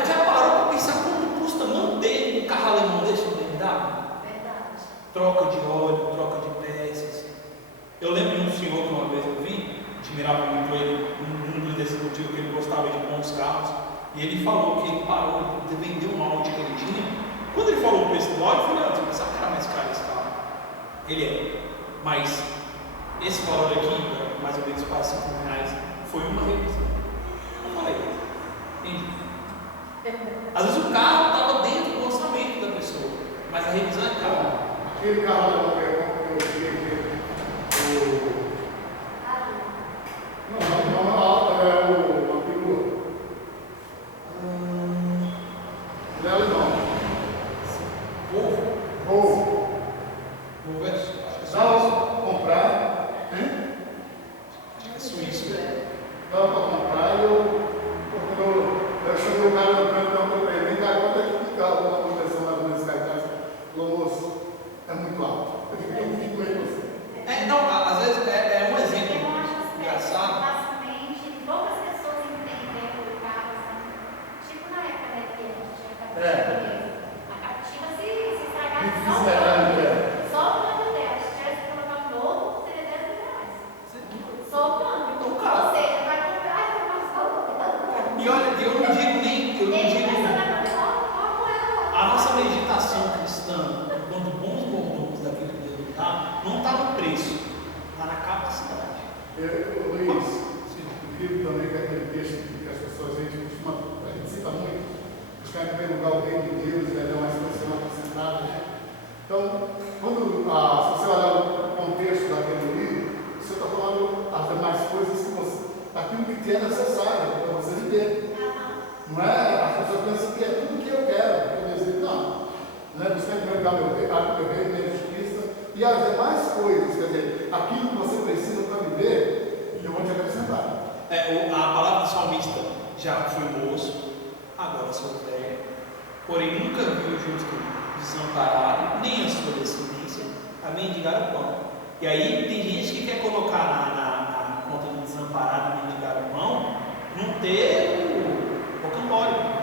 Já parou para pensar quanto custa manter um carro alemão desse no BMW? Verdade. Troca de óleo, troca de peças. Eu lembro de um senhor que uma vez eu vi, admirava muito ele, um dos desses motivos que ele gostava de bons carros, e ele falou que ele parou de vender um Audi que ele tinha. Quando ele falou o preço do Audi, eu falei: você pensava que era mais caro esse carro? Ele é, mas esse valor aqui, mais ou menos quase R$5.000, foi uma revisão. Eu falei, entendi. Às vezes o carro estava dentro do orçamento da pessoa, mas a revisão é caro. Aquele carro da mulher, eu não, é o perua. Ele é alemão. Volvo é não, comprar, hein? Acho que é suíço, né? Não, para comprar, eu chamei o cara no canto, não, para ele, vem cá, quanto é que fica uma conversão lá do meu Skype? Falou, moço, é muito alto. Eu fico com você. Não, às vezes é um exemplo Eu acho que engraçado. facilmente, poucas pessoas entendem o carro, assim. Tipo na época da que a gente tinha a captiva se estragasse só o plano dela. Se tivesse que colocar um novo, seria R$10.000. Só o plano. Então, cara. Ou seja, vai comprar e vai passar o plano. E olha, eu não digo nem. A nossa meditação cristã, enquanto bons mordomos daquilo que Deus nos dá, não está no preço, está na capacidade. Luiz, incrível também que aquele texto que as pessoas, a gente cita muito, buscar em primeiro lugar o reino de Deus e dar mais coisas acrescentadas, né? Então, quando se você olhar o contexto daquele livro, você está falando as demais coisas aquilo que te é necessário para você viver. Não é? As pessoas pensam que é tudo que eu quero. Eu dizer, não. Você tem que pegar meu reino, minha justiça e as demais coisas. Quer dizer, aquilo que você precisa para viver, eu vou te acrescentar. A palavra do salmista: já fui moço, agora sou velho, porém nunca vi o justo desamparado, nem a sua descendência a mendigar o pão. E aí tem gente que quer colocar na conta do desamparado e mendigar o pão, não ter o rocambole.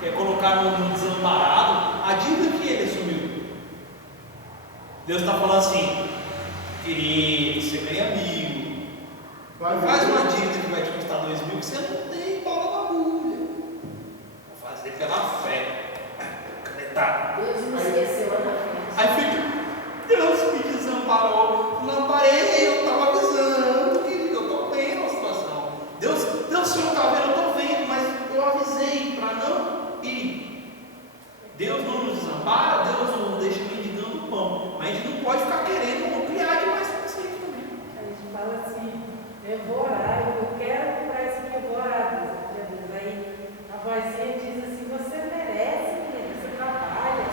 Quer colocar no desamparado a dívida que ele assumiu. Deus está falando assim: querido, você ganha 1.000, faz uma dívida que vai te custar 2.000 que você não tem bola na agulha. Vou fazer pela fé. Canetar. Deus me esqueceu lá na frente. Aí fica, Deus me desamparou. Não parei, eu estava avisando, querido, eu estou vendo a situação. Deus, o Senhor está vendo, eu estou vendo, mas eu avisei para não ir. Deus não nos desampara, Deus não nos deixa mendigando o pão. Mas a gente não pode ficar querendo ampliar demais para você também. A gente fala assim, eu vou orar, eu quero comprar isso aqui, eu vou orar, Deus. Aí a vozinha diz assim, você merece, menina, você trabalha.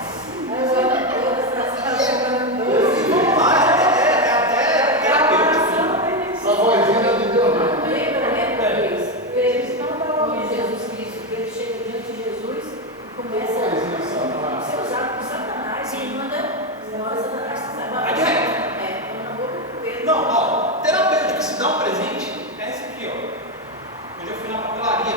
Aí eu olho, Deus está trabalhando doce. Vamos lá, é até terapêutico. Essa vozinha é de Deus, não. Lembra isso? Eles não falam de Jesus Cristo, que ele chega diante de Jesus e começa a ser usado por Satanás. E manda, Satanás Vai de reto. na boca do Pedro. Não, ó, terapêutico, se dá um presente, é esse aqui, ó. Hoje eu fui na papelaria.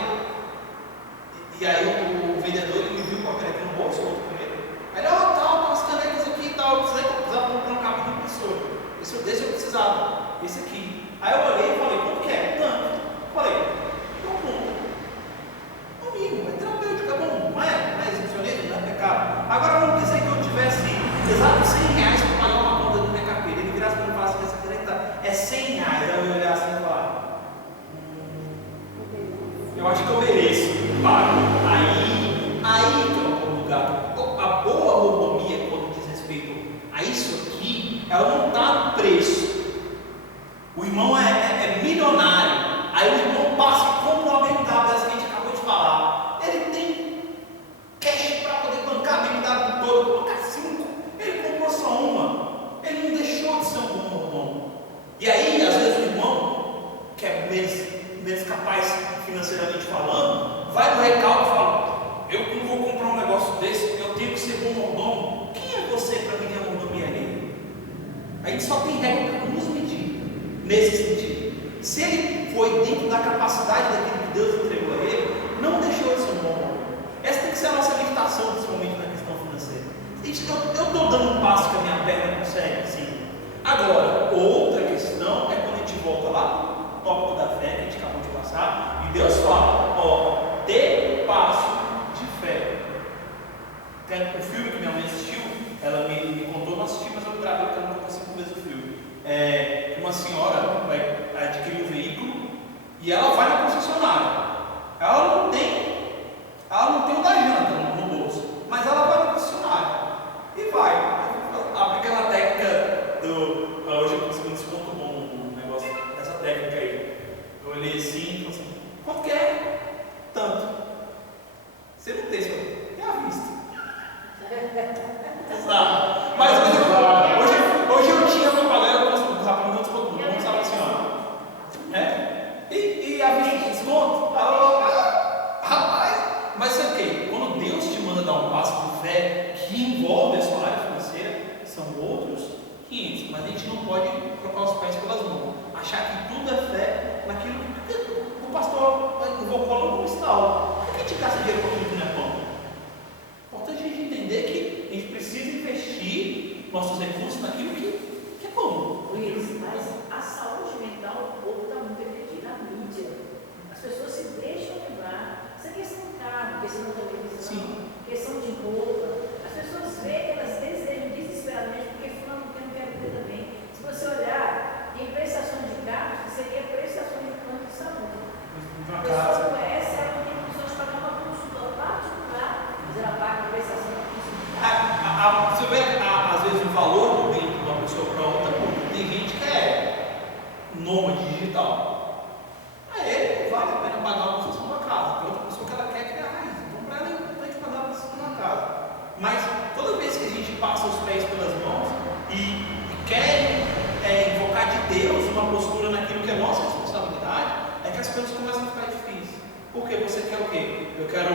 E aí o vendedor ele me viu com a caneta no bolso, outro primeiro. Aí ele, ó, tal, as canetas aqui e tal, eu precisava comprar um cabo de impressora. Desse eu precisava, esse aqui. Aí eu olhei e falei, quanto que é? Tanto. Falei, eu compro. Amigo, é terapêutico, é bom, não é exibicionismo, não é pecado. Agora vamos dizer que eu tivesse exato R$100 para pagar uma conta do minha carteira. Ele virasse para mim e falasse que essa caneta é R$100. Aí eu ia olhar assim e falar, eu acho que eu mereço, pago. Aí que é o lugar. A boa mordomia, quando diz respeito a isso aqui, ela não está no preço. O irmão é milionário. Aí o irmão passa e compra uma BMW dessa que a gente acabou de falar. Ele tem cash para poder bancar a BMW toda, colocar 5. Ele comprou só uma. Ele não deixou de ser um bom mordomo. E aí, às vezes, o irmão, que é menos capaz financeiramente falando, vai no recalque e fala, eu não vou comprar um negócio desse, eu tenho que ser bom mordomo. Quem é você para medir a mordomia ali? A gente só tem regra para nos medir nesse sentido. Se ele foi dentro da capacidade daquilo que Deus entregou a ele, não deixou de ser um bom mordomo. Essa tem que ser a nossa meditação, principalmente na questão financeira. Eu estou dando um passo que a minha perna consegue, sim. Agora, outra questão é quando a gente volta lá no tópico da fé que a gente acabou de passar, e Deus fala, ó, dê passo de fé. O filme que minha mãe assistiu, ela me contou, não assisti, mas eu gravei porque eu não consigo ver o filme. uma senhora vai adquirir um veículo e ela vai na concessionária. Ela não tem o da janta no bolso, mas ela vai na concessionária e vai. Abre aquela técnica do. Hoje eu consegui um desconto bom no negócio dessa técnica aí. Eu olhei assim e falei assim: quanto que é? Tanto. Você não tem, você tem à vista. Sabe? Mas hoje eu tinha uma galera do Rapidinho desconto bom, não sabe assim, ó. E a vista de desconto? Rapaz, mas sabe o quê? Quando Deus te manda dar um passo de fé que envolve a sua área financeira, são outros 500, mas a gente não pode trocar os pés pelas mãos, achar que tudo é fé naquilo que o pastor invocou no cristal. Por que a gente gasta dinheiro com aquilo que não é pão? É importante a gente entender que a gente precisa investir nossos recursos naquilo que é pão. Luiz, mas a saúde mental do povo está muito perdida na mídia. As pessoas se deixam levar. Isso é questão de carro, questão de televisão, questão de roupa. As pessoas veem que elas desejam desesperadamente porque fulano não quer viver também. Se você olhar, tem prestações de carros que seria prestações de plano de saúde. A pessoa como essa, ela não tem condições de pagar uma consulta particular, mas ela paga a prestação da consulta. Você vê, às vezes, o valor do bem de uma pessoa para outra, tem gente que é nômade digital. Aí vale a pena pagar uma construção da casa. Tem outra pessoa que ela quer criar raiz. Então, para ela é importante pagar uma construção da casa. Mas toda vez que a gente passa os pés pelas mãos e quer invocar de Deus uma postura naquilo que é nossa responsabilidade, é que as coisas começam a ficar difíceis. Porque você quer o quê? Eu quero.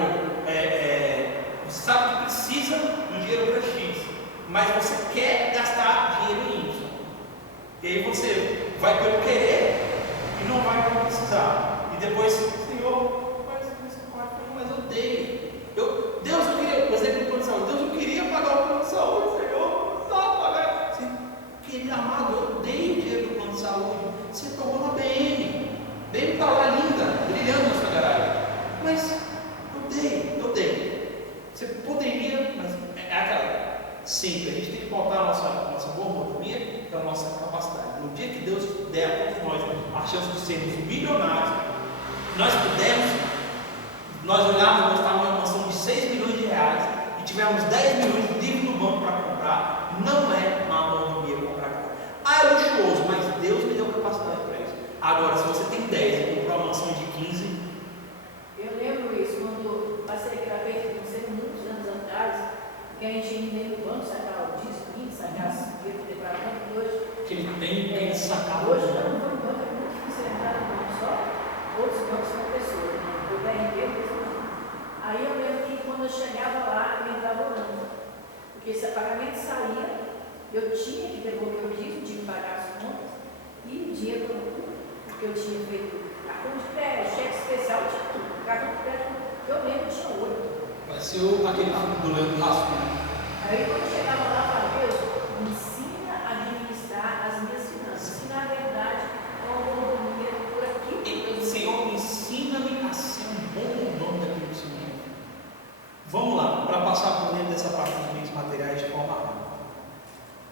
Você sabe que precisa do dinheiro para X, mas você quer gastar dinheiro em Y. E aí você vai pelo querer e não vai para precisar. E depois, Senhor, faz misericórdia, mas eu dei. Deus, eu queria, por exemplo, plano de saúde. Deus, eu queria pagar o plano de saúde, Senhor, não precisava pagar. Querido amado, eu dei o dinheiro do plano de saúde. Você pagou na BM. BM está lá linda, brilhando na sua garagem. Mas eu dei. Você poderia, mas é aquela. Sempre, a gente tem que botar a nossa boa mordomia para a nossa capacidade. No dia que Deus der a todos nós a chance de sermos milionários, nós pudermos, nós olharmos, nós estávamos numa mansão de 6 milhões de reais e tivermos 10 milhões de livros no banco para comprar, não é má mordomia comprar carro. É luxuoso, mas Deus me deu capacidade para isso. Agora, se você tem 10 e comprou uma mansão de 15, eu lembro isso quando passei aquela vez, não sei, muitos anos atrás, que a gente ia no banco sacar o disco, sacar as dinheiro para conta, hoje. que ele tem que sacar. Hoje, eu não vou no banco, é muito difícil entrar no banco só, outros bancos são pessoas, né? O BRB, aí eu lembro que quando eu chegava lá, eu entrava orando. Porque se o pagamento saía, eu tinha que devolver o dízimo, tinha que pagar as contas, e o dinheiro porque eu tinha feito cartão de crédito, cheque especial, tinha tudo. Cartão de crédito, eu lembro, tinha 8. Pareceu aquele filme do Leandro Rascunho. Aí quando eu chegava lá, eu falava, Deus, me ensina a administrar as minhas finanças, que na verdade é uma mordomia por aqui. Senhor, ensina-me a ser um bom mordomo daquilo que o Senhor. Vamos lá, para passar por dentro dessa parte dos bens materiais de forma rápida.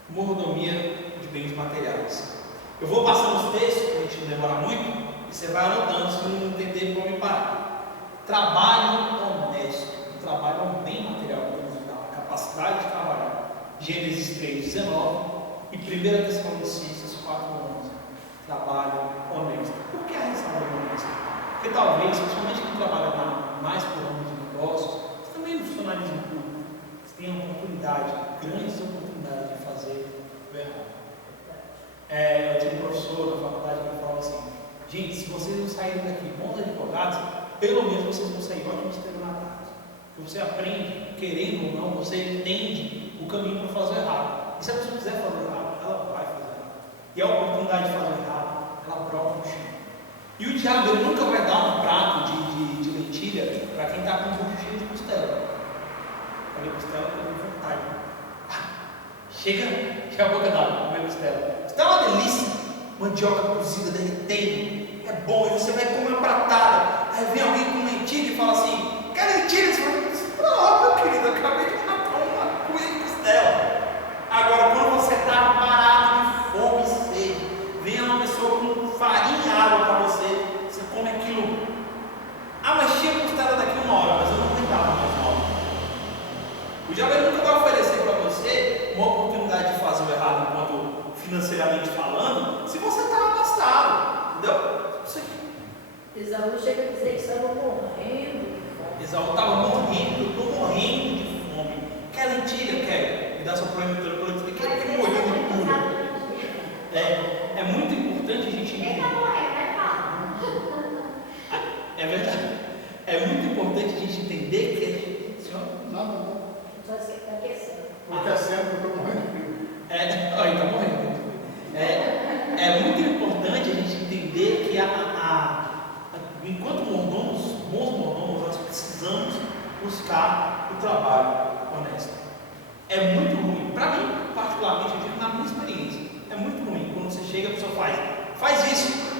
Mordomia de bens materiais. Eu vou passando os textos, para a gente não demorar muito, e você vai anotando, se não entender, pode parar. Trabalho honesto. O trabalho é um bem material que Deus nos dá, a capacidade de trabalhar. Gênesis 3:19 e 1 Tessalonicenses 4:11. Trabalho honesto. Por que a trabalho honesto? Porque talvez, principalmente quem trabalha mais por ramo de negócios, mas também no funcionalismo público, você tem oportunidade, grandes oportunidades de fazer o errado. Eu tinha um professor na faculdade que falava assim: gente, se vocês não saírem daqui bons advogados, pelo menos vocês vão sair ótimos estelionatários. Porque você aprende, querendo ou não, você entende o caminho para fazer errado. E se a pessoa quiser fazer errado, ela vai fazer errado. E a oportunidade de fazer errado, ela brota no chão. E o diabo, ele nunca vai dar um prato de lentilha para quem está com um bucho cheio de costela. Falei costela, eu tenho vontade. Chega a boca d'água, comer costela. Costela é uma delícia. Mandioca cozida, derretendo. É bom, e você vai comer uma pratada. Aí vem alguém com lentilha e fala assim: quer lentilha? Você fala: não, meu querido, eu acabei de matar uma cuia de costela. Agora, quando você está parado de fome e sede, vem uma diabo ele nunca vai oferecer para você uma oportunidade de fazer o errado enquanto financeiramente falando, se você está abastado, entendeu? Esaú chega a dizer que estava morrendo de fome. Esaú estava morrendo, eu estou morrendo de fome. Quer lentilha? Quer? Me dá sua prometida, quer morrer de tudo. É muito importante a gente entender. É verdade. É muito importante a gente entender que senhor? Não. Só está aquecendo. Estou aquecendo, porque eu estou morrendo de frio. Está morrendo. É muito importante a gente entender que enquanto mordomos, bons mordomos, nós precisamos buscar o trabalho honesto. É muito ruim, para mim, particularmente, eu digo na minha experiência, é muito ruim quando você chega e a pessoa faz isso.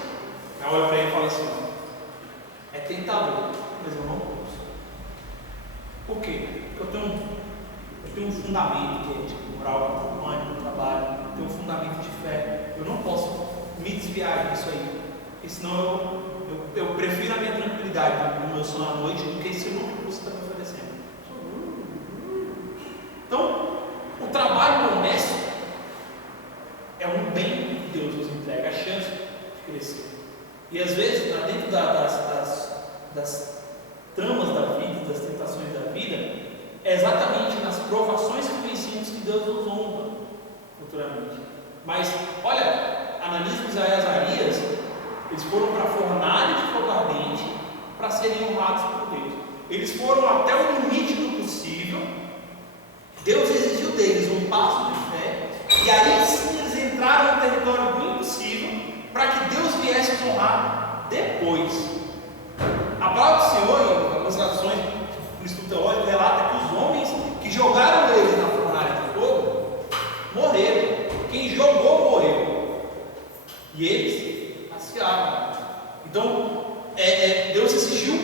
Aí olha para ele e fala assim: é tentador, mas eu não posso. Por quê? Porque eu tenho um fundamento que é tipo moral, humano, trabalho, eu tenho um fundamento de fé. Eu não posso me desviar disso aí, porque senão eu prefiro a minha tranquilidade no meu sono à noite do que esse lucro que você está me oferecendo. Então, o trabalho honesto é um bem que Deus nos entrega, a chance de crescer. E às vezes, dentro das tramas da vida, das tentações da vida, é exatamente nas provações que vencemos que Deus nos honra futuramente. Mas, olha, Ananias, Misael e Azarias, eles foram para a fornalha de fogo ardente para serem honrados por Deus. Eles foram até o limite do possível. Deus exigiu deles um passo de fé, e aí sim eles entraram no território do impossível para que Deus viesse os honrar depois. A palavra do Senhor, em algumas traduções do Instituto Teológico, relata que os homens que jogaram eles na fornalha de fogo morreram. Quem jogou morreu. E eles passearam. Então, Deus exigiu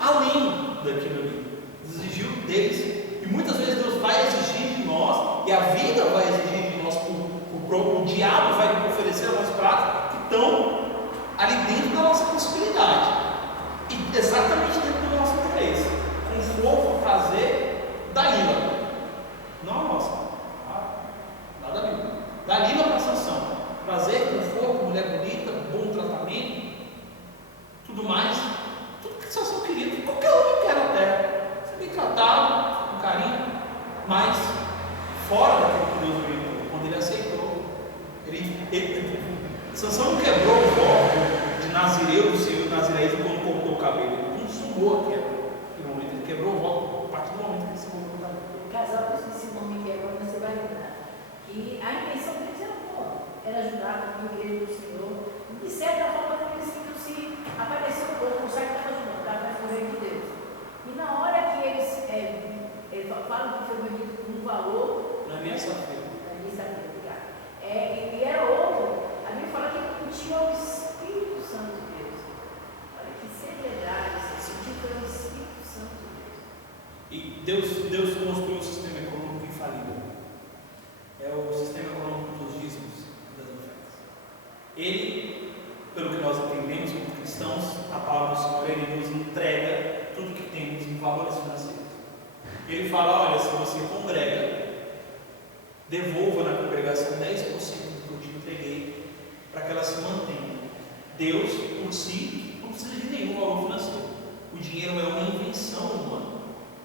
além daquilo ali. Exigiu deles. E muitas vezes Deus vai exigir de nós, e a vida vai exigir de nós, o diabo vai oferecer a nós pratos que estão ali dentro da nossa possibilidade, e exatamente dentro do nosso interesse. Conforto, prazer, Dalila, não a nossa, nada a ver. Dalila para Sansão, prazer, conforto, mulher bonita, bom tratamento, tudo mais, tudo que Sansão queria, que qualquer homem quer na terra, ser bem tratado, com carinho, mas fora daquilo que Deus orientou. Quando ele aceitou, Sansão não quebrou o voto de Nazireu do Senhor Nazireísmo quando cortou o cabelo, ele consumou aquele momento, ele quebrou o voto a partir do momento que ele se cortou o cabelo. Casal com esse nome que agora você vai lembrar. E a intenção deles era boa, era ajudar a igreja do Senhor. De certa forma, eles se apareceu um pouco, o que estava ajudando, estava no reino de Deus. E na hora que eles falam que foi vendido por um valor. Na minha safira. E era outro. A Bíblia fala que ele tinha o Espírito Santo de Deus. Olha que seriedade, esse tipo é o Espírito Santo de Deus. E Deus construiu um sistema econômico infalível. É o sistema econômico dos dízimos e das ofertas. Ele, pelo que nós entendemos como cristãos, a palavra do Senhor, ele nos entrega tudo que temos em valores financeiros. Ele fala: olha, se você congrega, devolva na congregação 10% do que eu te entreguei, para que ela se mantenha. Deus, por si, não precisa de nenhum valor financeiro. O dinheiro é uma invenção humana.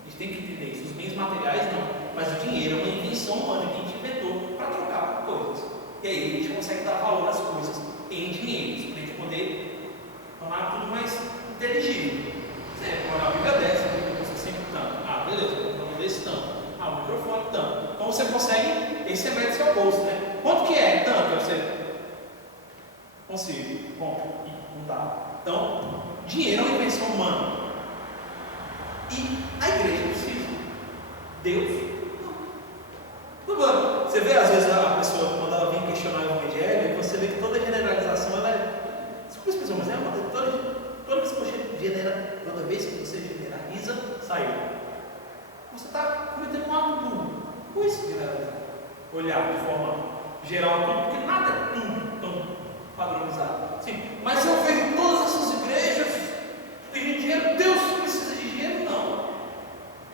A gente tem que entender isso. Os bens materiais não, mas o dinheiro é uma invenção humana que a gente inventou para trocar por coisas. E aí a gente consegue dar valor às coisas em dinheiro, para a gente poder tornar tudo mais inteligível. Você põe na Bíblia dessa, você sempre tanto. Beleza, eu vou desse tanto. O microfone tanto. Então você consegue, esse é mete seu bolso, né? Quanto que é? Tanto, eu sei. Consigo. Bom, não dá. Então, dinheiro é uma invenção humana. E a igreja precisa. Deus, não. Você vê às vezes a pessoa, quando ela vem questionar o evangelho, você vê que toda generalização ela é. Desculpa a expressão, mas toda vez que você generaliza, saiu. Você está cometendo um ato burro. Por isso que olhar de forma geral tudo, porque nada é tudo tão padronizado. Sim, mas eu vejo todas essas igrejas pedindo dinheiro, Deus precisa de dinheiro? Não.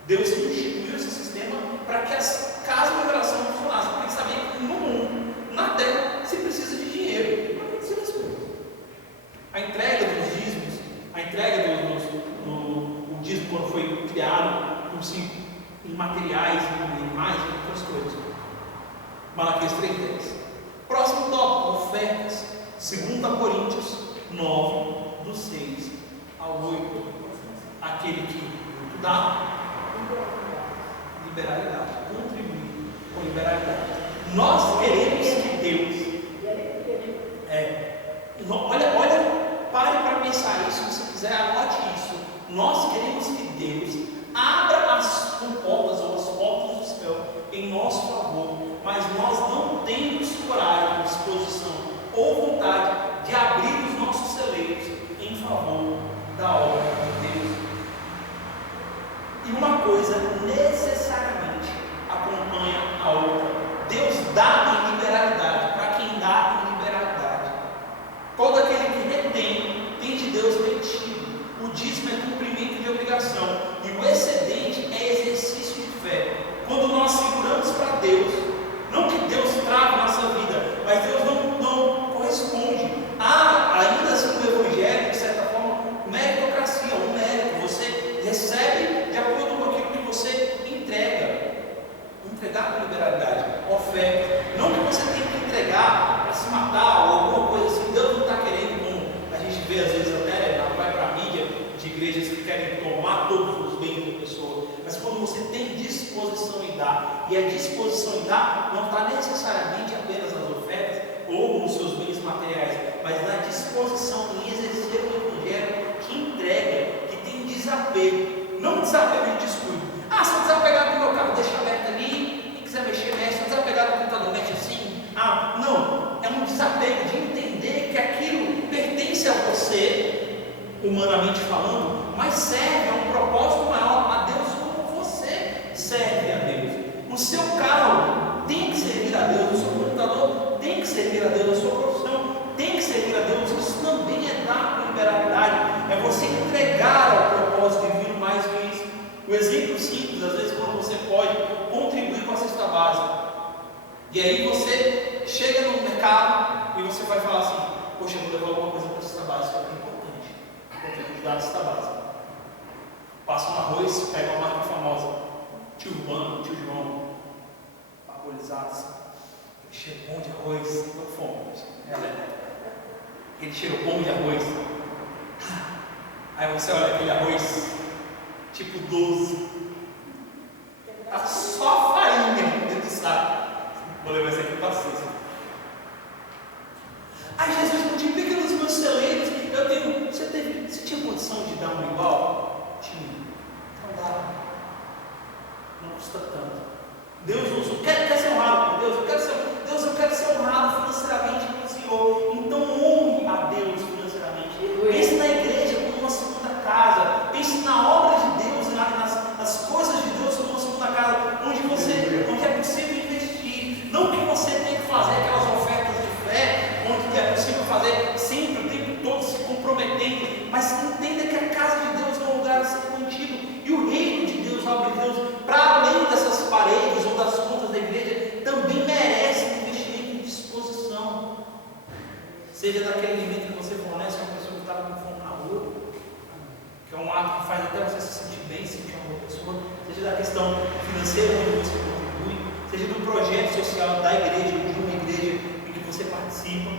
Deus instituiu esse sistema para que as casas de operação funcionassem. Porque ele sabia que no mundo, na terra, se precisa de dinheiro para acontecer as coisas. A entrega dos dízimos, a entrega o dízimo quando foi criado, por si, em materiais, em animais, em outras coisas. Malaquias 3:10. Próximo tópico, ofertas. 2 Coríntios 9, do 6 ao 8. Aquele que muito dá, liberalidade. Contribuir com liberalidade. Nós queremos que Deus. Olha, pare para pensar isso. Se você quiser, anote isso. Nós queremos que Deus abra as comportas ou as portas do céu em nosso favor, mas nós não temos coragem, disposição ou vontade de abrir os nossos celeiros em favor da obra de Deus. E uma coisa necessariamente acompanha a outra. Deus dá em liberalidade para quem dá em liberalidade. Todo aquele que retém tem de Deus retido. O dízimo é cumprimento de obrigação e o excedente é exercício de fé. Quando nós seguramos para Deus, não que Deus trave nossa vida, mas Deus não corresponde. Há ainda assim no Evangelho, de certa forma, meritocracia, um mérito. Você recebe de acordo com aquilo que você entrega. Entregar com liberalidade, oferta. Não que você tenha que entregar para se matar ou alguma coisa assim. Deus não está querendo, como a gente vê às vezes até, vai para a mídia de igrejas que querem tomar todos os bens da pessoa. Mas quando você tem disposição em dar, e a disposição em dar não está necessariamente apenas nas ofertas ou nos seus bens materiais, mas na disposição em exercer o Evangelho que entrega, que tem desapego, não desapego de descuido. Se eu desapegar do meu carro, deixa aberto ali, quem quiser mexer, mexe. Se eu desapegar do computador, mexe assim. Não, é um desapego de entender que aquilo pertence a você, humanamente falando, mas serve a um propósito maior, a Deus, como você serve a Deus. O seu carro tem que servir a Deus, o seu computador tem que servir a Deus, a sua profissão tem que servir a Deus. Isso também é dar com liberalidade, é você entregar ao propósito divino mais que isso. O exemplo simples, às vezes, quando você pode contribuir com a cesta básica, e aí você chega no mercado e você vai falar assim: poxa, eu vou levar alguma coisa para a cesta básica, é importante ajudar a cesta básica. Passa um arroz, pega uma marca famosa, tio Urbano, tio João, arborizados, cheiro bom de arroz, estou com fome. Aquele cheiro bom de arroz. Aí você olha aquele arroz tipo 12, tá só farinha dentro do saco. Vou levar isso aqui para vocês. Aí Jesus multiplica nos meus celeiros. Você tinha condição de dar um igual? Tinha. Então dá. Não custa tanto. Deus usa. Quer ser honrado por Deus? Eu quero ser honrado financeiramente pelo Senhor. Então honre a Deus financeiramente. Pense na igreja como uma segunda casa. Pense na obra de Deus, nas coisas de Deus como uma segunda casa, onde é possível investir. Não que você tenha que fazer aquelas ofertas de fé, onde é possível fazer sempre, o tempo todo se comprometendo, mas entenda que a casa de Deus é um lugar a ser mantido, e o reino de Deus, a obra de Deus, para além dessas paredes ou das contas da igreja, também merece um investimento em disposição. Seja daquele alimento que você fornece a uma pessoa que está com fome na rua, que é um ato que faz até você se sentir bem, se sentir uma boa pessoa, seja da questão financeira onde você contribui, seja do projeto social da igreja, ou de uma igreja em que você participa,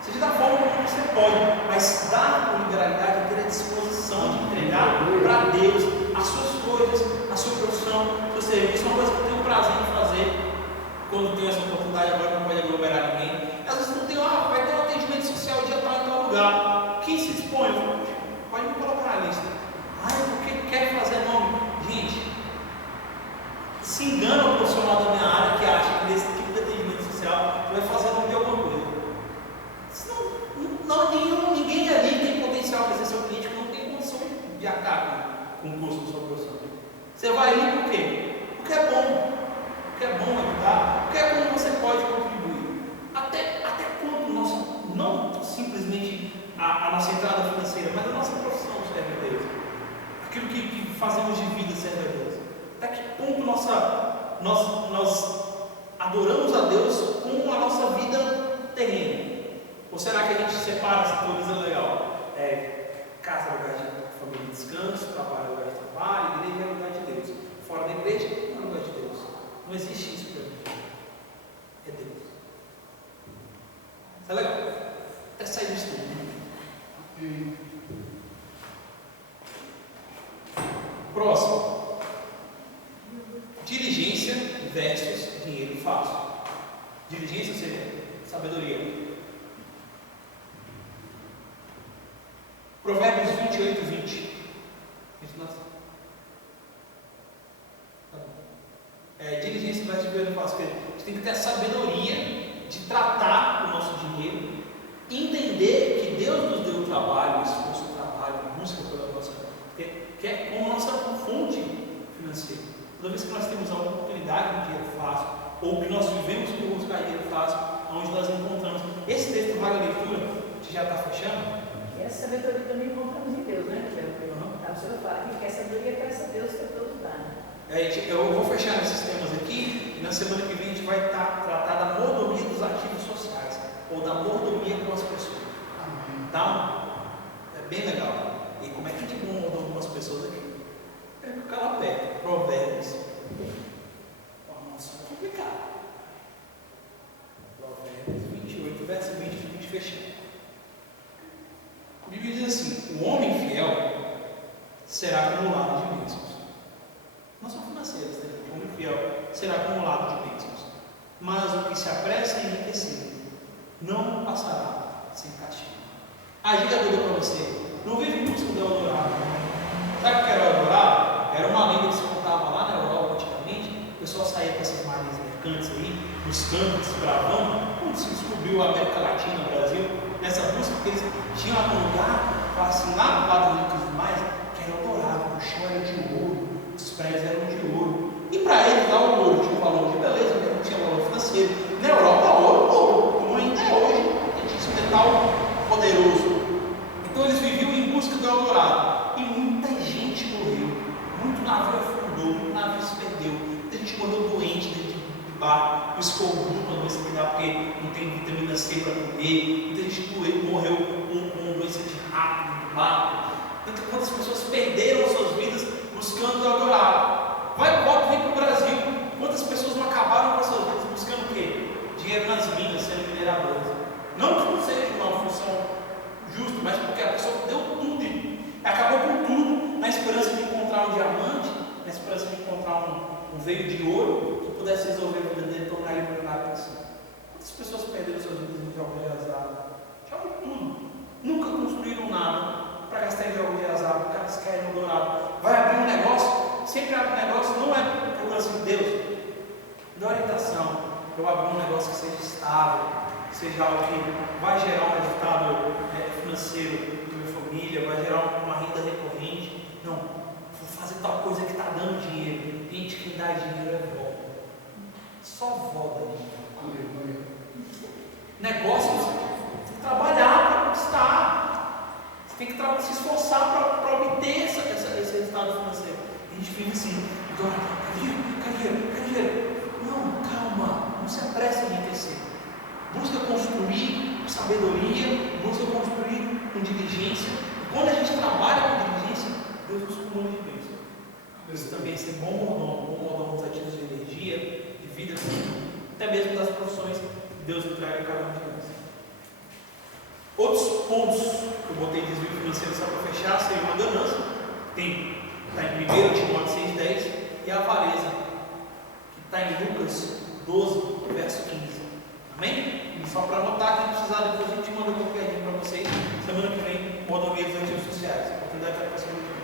seja da forma como você pode, mas dar com liberalidade e ter a disposição de entregar para Deus as suas coisas, a sua profissão, o seu serviço. Uma coisa que eu tenho prazer em fazer quando tenho essa oportunidade, agora não pode aglomerar ninguém. Às vezes não tem, vai ter um atendimento social dia tal em tal lugar. Quem se dispõe? Pode me colocar na lista. Porque quer fazer nome. Gente, se engana o profissional da minha área que acha que nesse tipo de atendimento social vai fazer nome de alguma coisa. Ninguém ali tem potencial para ser seu cliente, não tem condição de acabar com o custo da sua profissão. Você vai ali por quê? Porque é bom. Porque é bom ajudar. Porque é como você pode contribuir. Até quanto não simplesmente a nossa entrada financeira, mas a nossa profissão serve a Deus. Aquilo que fazemos de vida serve a Deus. Até que ponto nossa nós adoramos a Deus com a nossa vida terrena? Ou será que a gente separa, sintoniza legal? Casa é lugar de família e descanso, trabalho é lugar de trabalho, igreja é lugar de Deus. Fora da igreja não é lugar de Deus. Não existe isso para mim. É Deus. Isso é legal. Até sair disso tudo. Próximo. Diligência versus dinheiro fácil. Diligência seria sabedoria. Provérbios 28:20. Diligência versus dinheiro fácil. A gente tem que ter a sabedoria de tratar o nosso dinheiro, entender que Deus nos deu o trabalho, o esforço, o trabalho, a busca pela nossa, que é como nossa fonte financeira. Toda vez que nós temos a oportunidade de dinheiro fácil, ou que nós vivemos por buscar dinheiro fácil, onde nós encontramos. Esse texto vale a leitura, que já está fechando. E essa sabedoria também encontramos em Deus, né? O senhor fala que quer sabedoria, peça a Deus que todos dá. Eu vou fechar nesses temas aqui, e na semana que vem a gente vai tratar da mordomia dos ativos sociais, ou da mordomia com as pessoas. Então, é bem legal. E como é que a gente mordoa com as pessoas aqui? É com aquela pé, Provérbios. Nossa, é complicado. Provérbios 28, verso 20, que a gente fechando. A Bíblia diz assim: o homem fiel será acumulado de bênçãos. Não são financeiras, né? O homem fiel será acumulado de bênçãos. Mas o que se apressa em enriquecer não passará sem castigo. A dica dura para você: não vive em busca do Eldorado. Sabe o que era o Eldorado? Era uma lenda que se contava lá na Europa antigamente. O pessoal saía com essas marinhas mercantes aí, buscando, desbravando. Quando se descobriu a América Latina, o Brasil, nessa busca, que eles tinham um lugar, assim, lá no lado do Rio dos Mais, que era Eldorado, o chão era de ouro, os prédios eram de ouro. E para eles, dar o ouro tinha um valor de beleza, mas não tinha valor financeiro. Na Europa, ouro, como ainda é hoje, esse metal poderoso. Então eles viviam em busca do Eldorado. E muita gente morreu, muito navio afundou, muito navio se perdeu, muita gente morreu doente dentro de barco, escorbuto, a doença que dá porque não tem vitamina C para comer, muita gente morreu com doença de rato dentro do barco. Quantas pessoas perderam suas vidas buscando o Eldorado? Vem para o Brasil, quantas pessoas não acabaram com suas vidas buscando o quê? Dinheiro nas minas, sendo mineradores. Não que não seja uma função justa, mas porque a pessoa deu tudo e acabou com tudo na esperança de encontrar um diamante, na esperança de encontrar um veio de ouro que pudesse resolver a vida dele e tornar ele milionário assim. Quantas pessoas perderam suas vidas em jogos de azar? Jogam tudo. Nunca construíram nada para gastar em jogos de azar, porque elas querem o Eldorado. Vai abrir um negócio, sempre abre um negócio, não é procuração de Deus, de orientação. Eu abrir um negócio que seja estável, que seja algo que vai gerar um resultado financeiro para minha família, vai gerar uma renda recorrente. Não, vou fazer tal coisa que está dando dinheiro. Gente, quem dá dinheiro é vó. Só vó dá dinheiro. Negócios, tem que trabalhar para conquistar. Você tem que se esforçar para obter esse resultado financeiro. A gente vive assim, quer dinheiro. Não, calma, não se apresse a enriquecer. Busca construir com sabedoria, busca construir com diligência. E quando a gente trabalha com diligência, Deus nos cumula de bênção. Deus também ser bom mordomo dos ativos de energia, de vida, até mesmo das profissões que Deus entrega a cada um de nós. Outros pontos que eu botei de desvio financeiro só para fechar seria uma ganância. Está em 1 Timóteo 6,10 e a avareza, que está em Lucas 12, verso 15. Amém? E só para anotar, quem precisar, depois a gente manda qualquer dia para vocês. Semana que vem, mordomia dos ativos sociais. A oportunidade para a semana que vem.